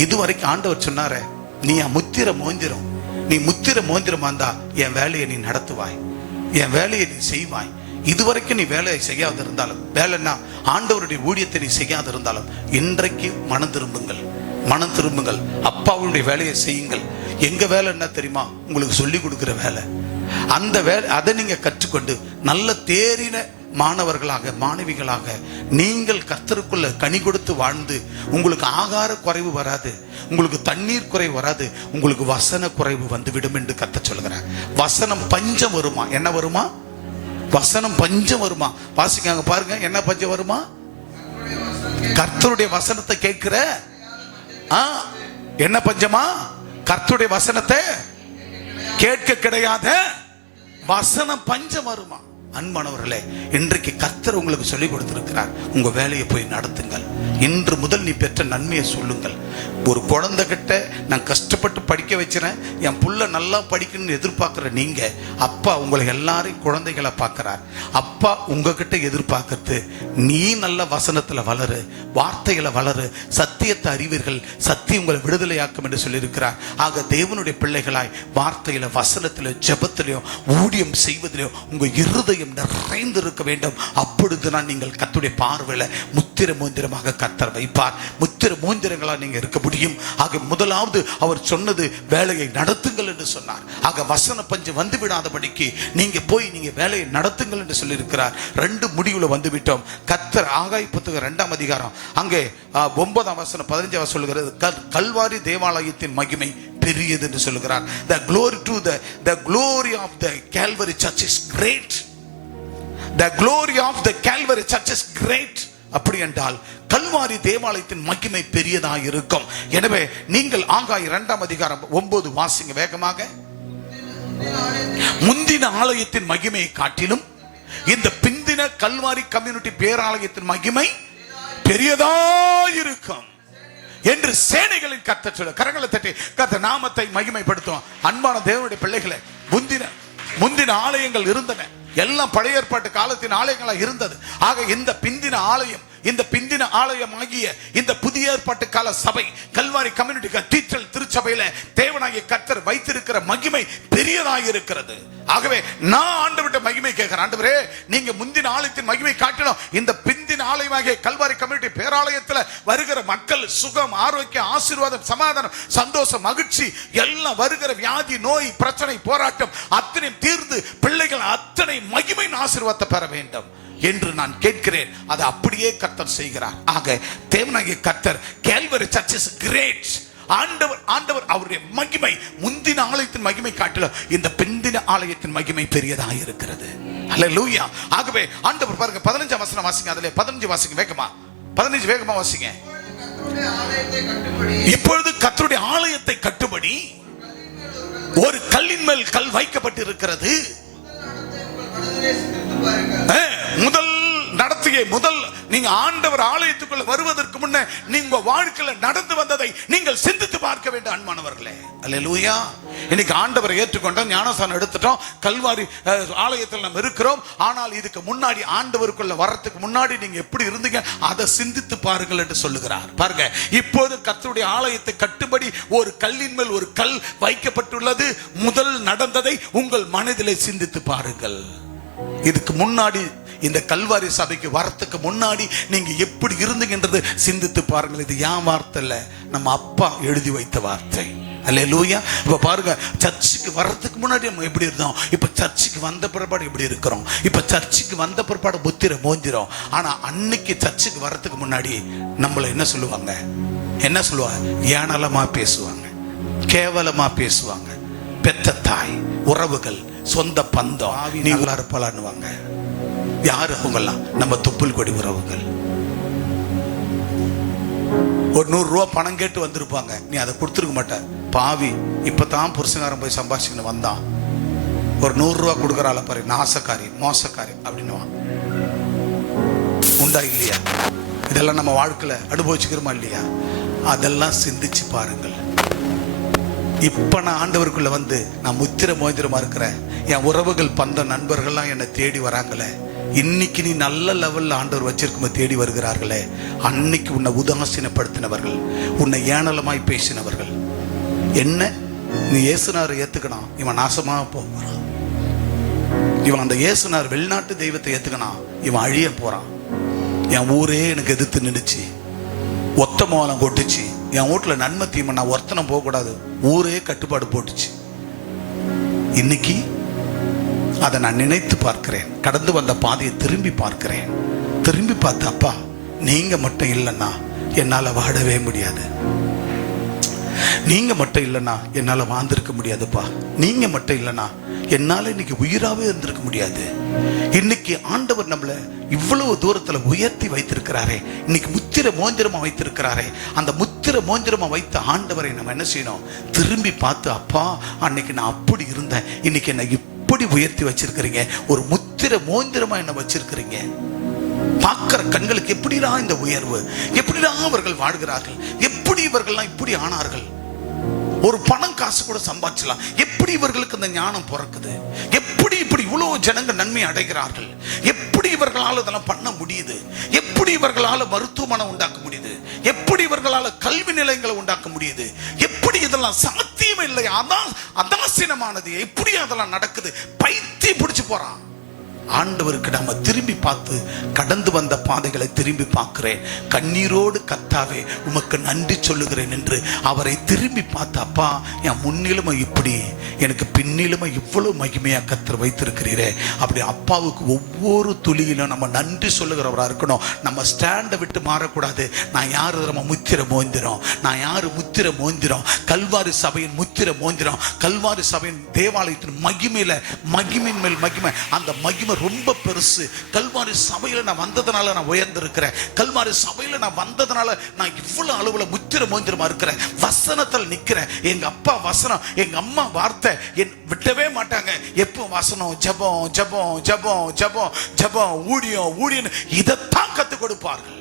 இதுவரைக்கும் ஆண்டவர் சொன்னாரே, நீ முத்திர மோந்திரம், நீ முத்திர மோந்திரமா இருந்தா என் வேலையை நீ நடத்துவாய், என் வேலையை நீ செய்வாய். இதுவரைக்கும் நீ வேலையை செய்யாத இருந்தாலும், வேலைன்னா ஆண்டவருடைய ஊழியத்தை நீ செய்யாத இருந்தாலும், இன்றைக்கு மனம் திரும்புங்கள். அப்பாவுடைய வேலையை செய்யுங்கள். எங்க வேலை என்ன தெரியுமா? உங்களுக்கு சொல்லி கொடுக்கிற வேலை. அந்த வேலை அதை நீங்க கற்றுக்கொண்டு நல்ல தேறின மாணவர்களாக மாணவிகளாக நீங்கள் கர்த்தருக்குள்ள கனி கொடுத்து வாழ்ந்து, உங்களுக்கு ஆகார குறைவு வராது, உங்களுக்கு தண்ணீர் குறைவு வராது, உங்களுக்கு வசன குறைவு வந்துவிடும் என்று கர்த்தர் சொல்கிறார். வசனம் பஞ்சம் வருமா? என்ன வருமா? வசனம் பஞ்சம் வருமா? வாசிக்காங்க பாருங்க, என்ன பஞ்சம் வருமா? கர்த்தருடைய வசனத்தை கேட்கிற என்ன பஞ்சமா? கர்த்தருடைய வசனத்தை கேட்க கிடையாத வசனம் பஞ்சம் வருமா? அன்பானவர்களே, இன்றைக்கு கர்த்தர் உங்களுக்கு சொல்லிக் கொடுத்திருக்கிறார். உங்க வேலையை போய் நடத்துங்கள். இன்று முதல் நீ பெற்ற நன்மையை சொல்லுங்கள். ஒரு குழந்தை கிட்ட நான் கஷ்டப்பட்டு படிக்க வச்சுறேன், என் புள்ள நல்லா படிக்கணும்னு எதிர்பார்க்கிற நீங்க, அப்பா உங்களை எல்லாரையும் குழந்தைகளை பார்க்கிறார். அப்பா உங்ககிட்ட எதிர்பார்க்கறது நீ நல்ல வசனத்துல வளரு, வார்த்தைகளை வளரு, சத்தியத்தை அறிவீர்கள், சத்தியம் உங்களை விடுதலையாக்கும் என்று சொல்லியிருக்கிறார். ஆக தேவனுடைய பிள்ளைகளாய் வார்த்தையில, வசனத்தில, ஜெபத்திலையும் ஊழியம் செய்வதிலையும் உங்க இருதயம் நிறைந்திருக்க வேண்டும். அப்பொழுதுதான் நீங்கள் கர்த்தருடைய பார்வையில முத்திர மோந்திரமாக கர்த்தர் வைப்பார். முத்திர மோந்திரங்களா நீங்க இருக்க முடியும். ஆக முதலாவது அவர் சொன்னது வேலையை நடத்துங்கள் என்று சொன்னார். ஆக வசன பஞ்சம் வந்து விடாதபடிக்கு நீங்க போய் நீங்க வேலையை நடத்துங்கள் என்று சொல்லி இருக்கிறார். 2 முடிவுல வந்து விட்டோம். கர்த்தர் ஆகாய் புத்தகம் 2ஆம் அதிகாரம் அங்கே 9ஆம் வசனம் 15ஆம் சொல்லுகிறது, கல்வாரி தேவாலயத்தின் மகிமை பெரியது என்று சொல்லுகிறார். The glory of the Calvary church is great. The glory of the Calvary church is great. அப்படி என்றால் கல்வாரி தேவாலயத்தின் மகிமை பெரியதாக இருக்கும். எனவே நீங்கள் ஆகாய் 2ஆம் அதிகாரம் 9 வாசிங்க வேகமாக. முந்தின ஆலயத்தின் மகிமையை காட்டிலும் இந்த பிந்தின கல்வாரி கம்யூனிட்டி பேராலயத்தின் மகிமை பெரியதா இருக்கும் என்று சேனைகளின் கர்த்தர் சொல்ல. கரங்களை தட்டி கர்த்தர் நாமத்தை மகிமைப்படுத்தும். அன்பான தேவனுடைய பிள்ளைகளை, முந்தின ஆலயங்கள் இருந்தன, எல்லாம் பழைய ஏற்பாட்டு காலத்தின் ஆலயங்களா இருந்தது. ஆக இந்த பிந்தின ஆலயம், இந்த பிந்தின ஆலயம் ஆகிய இந்த புதிய ஏற்பாட்டு கால சபை கல்வாரி கம்யூனிட்டி கத்தீட்ரல் திருச்சபையில தேவனாகிய கர்த்தர் வைத்திருக்கிற மகிமை பெரியதாக இருக்கிறது. ஆகவே நான் ஆண்டவர்கிட்ட மகிமை கேட்கிறேன். ஆண்டவரே, நீங்க முந்தின ஆலயத்தின் மகிமை காட்டணும். இந்த பிந்தின ஆலயமாகிய கல்வாரி கம்யூனிட்டி பேராலயத்தில் வருகிற மக்கள் சுகம், ஆரோக்கியம், ஆசீர்வாதம், சமாதானம், சந்தோஷம், மகிழ்ச்சி எல்லாம் வருகிற வியாதி, நோய், பிரச்சனை, போராட்டம் அத்தனையும் தீர்ந்து பிள்ளைகள் அத்தனை மகிமையின் ஆசீர்வாதத்தை பெற வேண்டும் என்று நான் கேட்கிறேன். அதை அப்படியே கர்த்தர் செய்கிறார். ஆக தேவனாகிய கர்த்தர் கால்வரி சர்ச் இஸ் கிரேட். ஆண்டவர் அவருடைய மகிமை முந்தின ஆலயத்தின் மகிமை காட்டிலும் இந்த பிந்தின ஆலயத்தின் மகிமை பெரியதாக இருக்கிறது. அல்லேலூயா. ஆகவே ஆண்டவர் பாருங்க 15ஆம் வசனம் வாசிங்க. அதிலே 15 வாசிங்க வேகமா. 15 வேகமா வாசிங்க. இப்பொழுது கர்த்தருடைய ஆலயத்தை கட்டும்படி ஒரு கல்லின் மேல் கல் வைக்கப்பட்டு இருக்கிறது. முதல் நடத்திய நீங்க ஆண்டவர் ஆலயத்துக்குள்ள வருவதற்கு முன்ன நீங்க வாழ்க்கையில நடந்து வந்ததை நீங்கள் சிந்தித்து பார்க்க வேண்டும் அன்பானவர்களே. அல்லேலூயா. இன்னைக்கு ஆண்டவரை ஏற்றுக்கொண்டோம், ஞானஸ்நானம் எடுத்துட்டோம், கல்வாரி ஆலயத்தில் நம்ம இருக்கிறோம். ஆனால் இதுக்கு முன்னாடி ஆண்டவருக்குள்ள வர்றதுக்கு முன்னாடி நீங்க எப்படி இருந்தீங்க அதை சிந்தித்து பாருங்கள் என்று சொல்லுகிறார். பாருங்க, இப்போது கர்த்தருடைய ஆலயத்தை கட்டும்படி ஒரு கல்லின் மேல் ஒரு கல் வைக்கப்பட்டுள்ளது. முதல் நடந்ததை உங்கள் மனதிலே சிந்தித்து பாருங்கள். இதுக்கு முன்னாடி இந்த கல்வாரி சபைக்கு வரத்துக்கு முன்னாடி நீங்க எப்படி இருந்தீங்கன்றது சிந்தித்து பாருங்கள். இது என் வார்த்தை இல்ல, நம்ம அப்பா எழுதி வைத்த வார்த்தை. அல்லேலூயா. இப்ப பாருங்க, சர்ச்சுக்கு வர்றதுக்கு முன்னாடி நம்ம எப்படி இருந்தோம், இப்ப சர்ச்சுக்கு வந்த பிற்பாடு எப்படி இருக்கிறோம். இப்ப சர்ச்சுக்கு வந்த பிற்பாடு புத்திர மோஞ்சிரும். ஆனா அன்னைக்கு சர்ச்சுக்கு வர்றதுக்கு முன்னாடி நம்மள என்ன சொல்லுவாங்க, ஏனலமா பேசுவாங்க, கேவலமா பேசுவாங்க. பெத்த தாய், உறவுகள், சொந்த பந்தம், நீ நல்லா இருப்பலான்னுவாங்க. யாரு அவங்கெல்லாம்? நம்ம தொப்புள் கொடி உறவுகள். ஒரு 100 ரூபா பணம் கேட்டு வந்திருப்பாங்க, நீ அதை கொடுத்துருக்க மாட்ட. பாவி, இப்பதான் புருஷங்காரன் போய் சம்பாதிச்சுன்னு வந்தான், ஒரு 100 ரூபா கொடுக்கறால பாரு, நாசக்காரி, மோசக்காரி அப்படின்னு. உண்டா இல்லையா? இதெல்லாம் நம்ம வாழ்க்கையில அனுபவிச்சுக்கிறோமா இல்லையா? அதெல்லாம் சிந்திச்சு பாருங்கள். இப்ப நான் ஆண்டவருக்குள்ள வந்து நான் முத்திர மோதிரமா இருக்கிறேன். என் உறவுகள், பந்த நண்பர்கள்லாம் என்னை தேடி வராங்களே. இன்னைக்கு நீ நல்ல லெவல்ல ஆண்டவர் வச்சிருக்கும் தேடி வருகிறார்களே. அன்னைக்கு உன்னை உதாசீனப்படுத்தினவர்கள், உன்னை ஏனலமாய் பேசினவர்கள், என்ன நீ இயேசுநாதரை ஏத்துக்கணும், இவன் நாசமா போகிறான். இவன் அந்த இயேசுனார் வெளிநாட்டு தெய்வத்தை ஏத்துக்கனா, இவன் அழிய போறான். என் ஊரே எனக்கு எதிர்த்து நின்றுச்சு, ஒத்த மோலம் கொட்டுச்சு, என் வீட்டுல நன்மை தீமை நான் ஒருத்தனம் போக கூடாது, ஊரே கட்டுப்பாடு போட்டுச்சு. இன்னைக்கு அதை நான் நினைத்து பார்க்கிறேன். கடந்து வந்த பாதையை திரும்பி பார்க்கிறேன். திரும்பி பார்த்து, அப்பா நீங்க மட்டும் இல்லைன்னா என்னால வாழவே முடியாது, நீங்க மட்டும் இல்லைன்னா என்னால வாழ்ந்திருக்க முடியாதுப்பா, நீங்க மட்டும் இல்லைன்னா என்னால இன்னைக்கு உயிராவே இருந்திருக்க முடியாது. இன்னைக்கு ஆண்டவர் நம்மள இவ்வளவு தூரத்துல உயர்த்தி வைத்திருக்கிறாரே, இன்னைக்கு முத்திர மோந்திரமா வைத்திருக்கிறாரே, அந்த முத்திர மோந்திரமா வைத்த ஆண்டவரை நம்ம என்ன செய்யணும்? திரும்பி பார்த்து, அப்பா அன்னைக்கு நான் அப்படி இருந்தேன், இன்னைக்கு என்ன இப்படி உயர்த்தி வச்சிருக்கிறீங்க, ஒரு முத்திர மோந்திரமா என்ன வச்சிருக்கிறீங்க. பார்க்கிற கண்களுக்கு எப்படிதான் இந்த உயர்வு, எப்படிதான் அவர்கள் வாழ்கிறார்கள், எப்படி இவர்கள்லாம் இப்படி ஆனார்கள், ஒரு பணம் காசு கூட சம்பாதிச்சலாம், எப்படி இவர்களுக்கு இந்த ஞானம் பிறக்குது, எப்படி இப்படி இவ்வளவு ஜனங்க நன்மை அடைகிறார்கள், எப்படி இவர்களால் இதெல்லாம் பண்ண முடியுது, எப்படி இவர்களால் மருத்துவமனை உண்டாக்க முடியுது, எப்படி இவர்களால் கல்வி நிலையங்களை உண்டாக்க முடியுது, எப்படி இதெல்லாம் சாத்தியம் இல்லை, அதான் அதாசீனமானது, எப்படி அதெல்லாம் நடக்குது, பைத்தியம் பிடிச்சு போறான். ஆண்டவருக்கு நாம திரும்பி பார்த்து கடந்து வந்த பாதைகளை திரும்பி பார்க்கிறேன். கண்ணீரோடு கர்த்தாவே உமக்கு நன்றி சொல்லுகிறேன் என்று அவரை திரும்பி பார்த்து, அப்பா என் முன்னிலுமை இப்படி, எனக்கு பின்னிலுமை இவ்வளவு மகிமையா கர்த்தர் வைத்திருக்கிறீரே, அப்படி அப்பாவுக்கு ஒவ்வொரு துளியிலும் நம்ம நன்றி சொல்லுகிறவரா இருக்கணும். நம்ம ஸ்டாண்டை விட்டு மாறக்கூடாது. நான் யாரு? நம்ம முத்திர மோந்திரம். நான் யாரு? முத்திர மோந்திரம். கல்வாரி சபையின் முத்திர மோந்திரம். கல்வாரி சபையின் தேவாலயத்தின் மகிமையில மகிமின் மேல் மகிமை, அந்த மகிமை ரொம்ப பெருசு. கல்வாரி சபையில நான் வந்ததுனால நான் உயர்ந்திருக்கிறேன். கல்வாரி சபையில நான் வந்ததுனால நான் இவ்வளவு அளவுல முத்திர மோந்திரமா இருக்கிறேன். வசனத்தில் நிக்கிறேன். எங்க அப்பா வசனம், எங்க அம்மா வார்த்தை என் விட்டவே மாட்டாங்க. எப்போ வசனம், ஜபம் ஜபம் ஜபம் ஜபம் ஜபம், ஊழியம் ஊழியம், இதைத்தான் கத்துக் கொடுப்பார்கள்.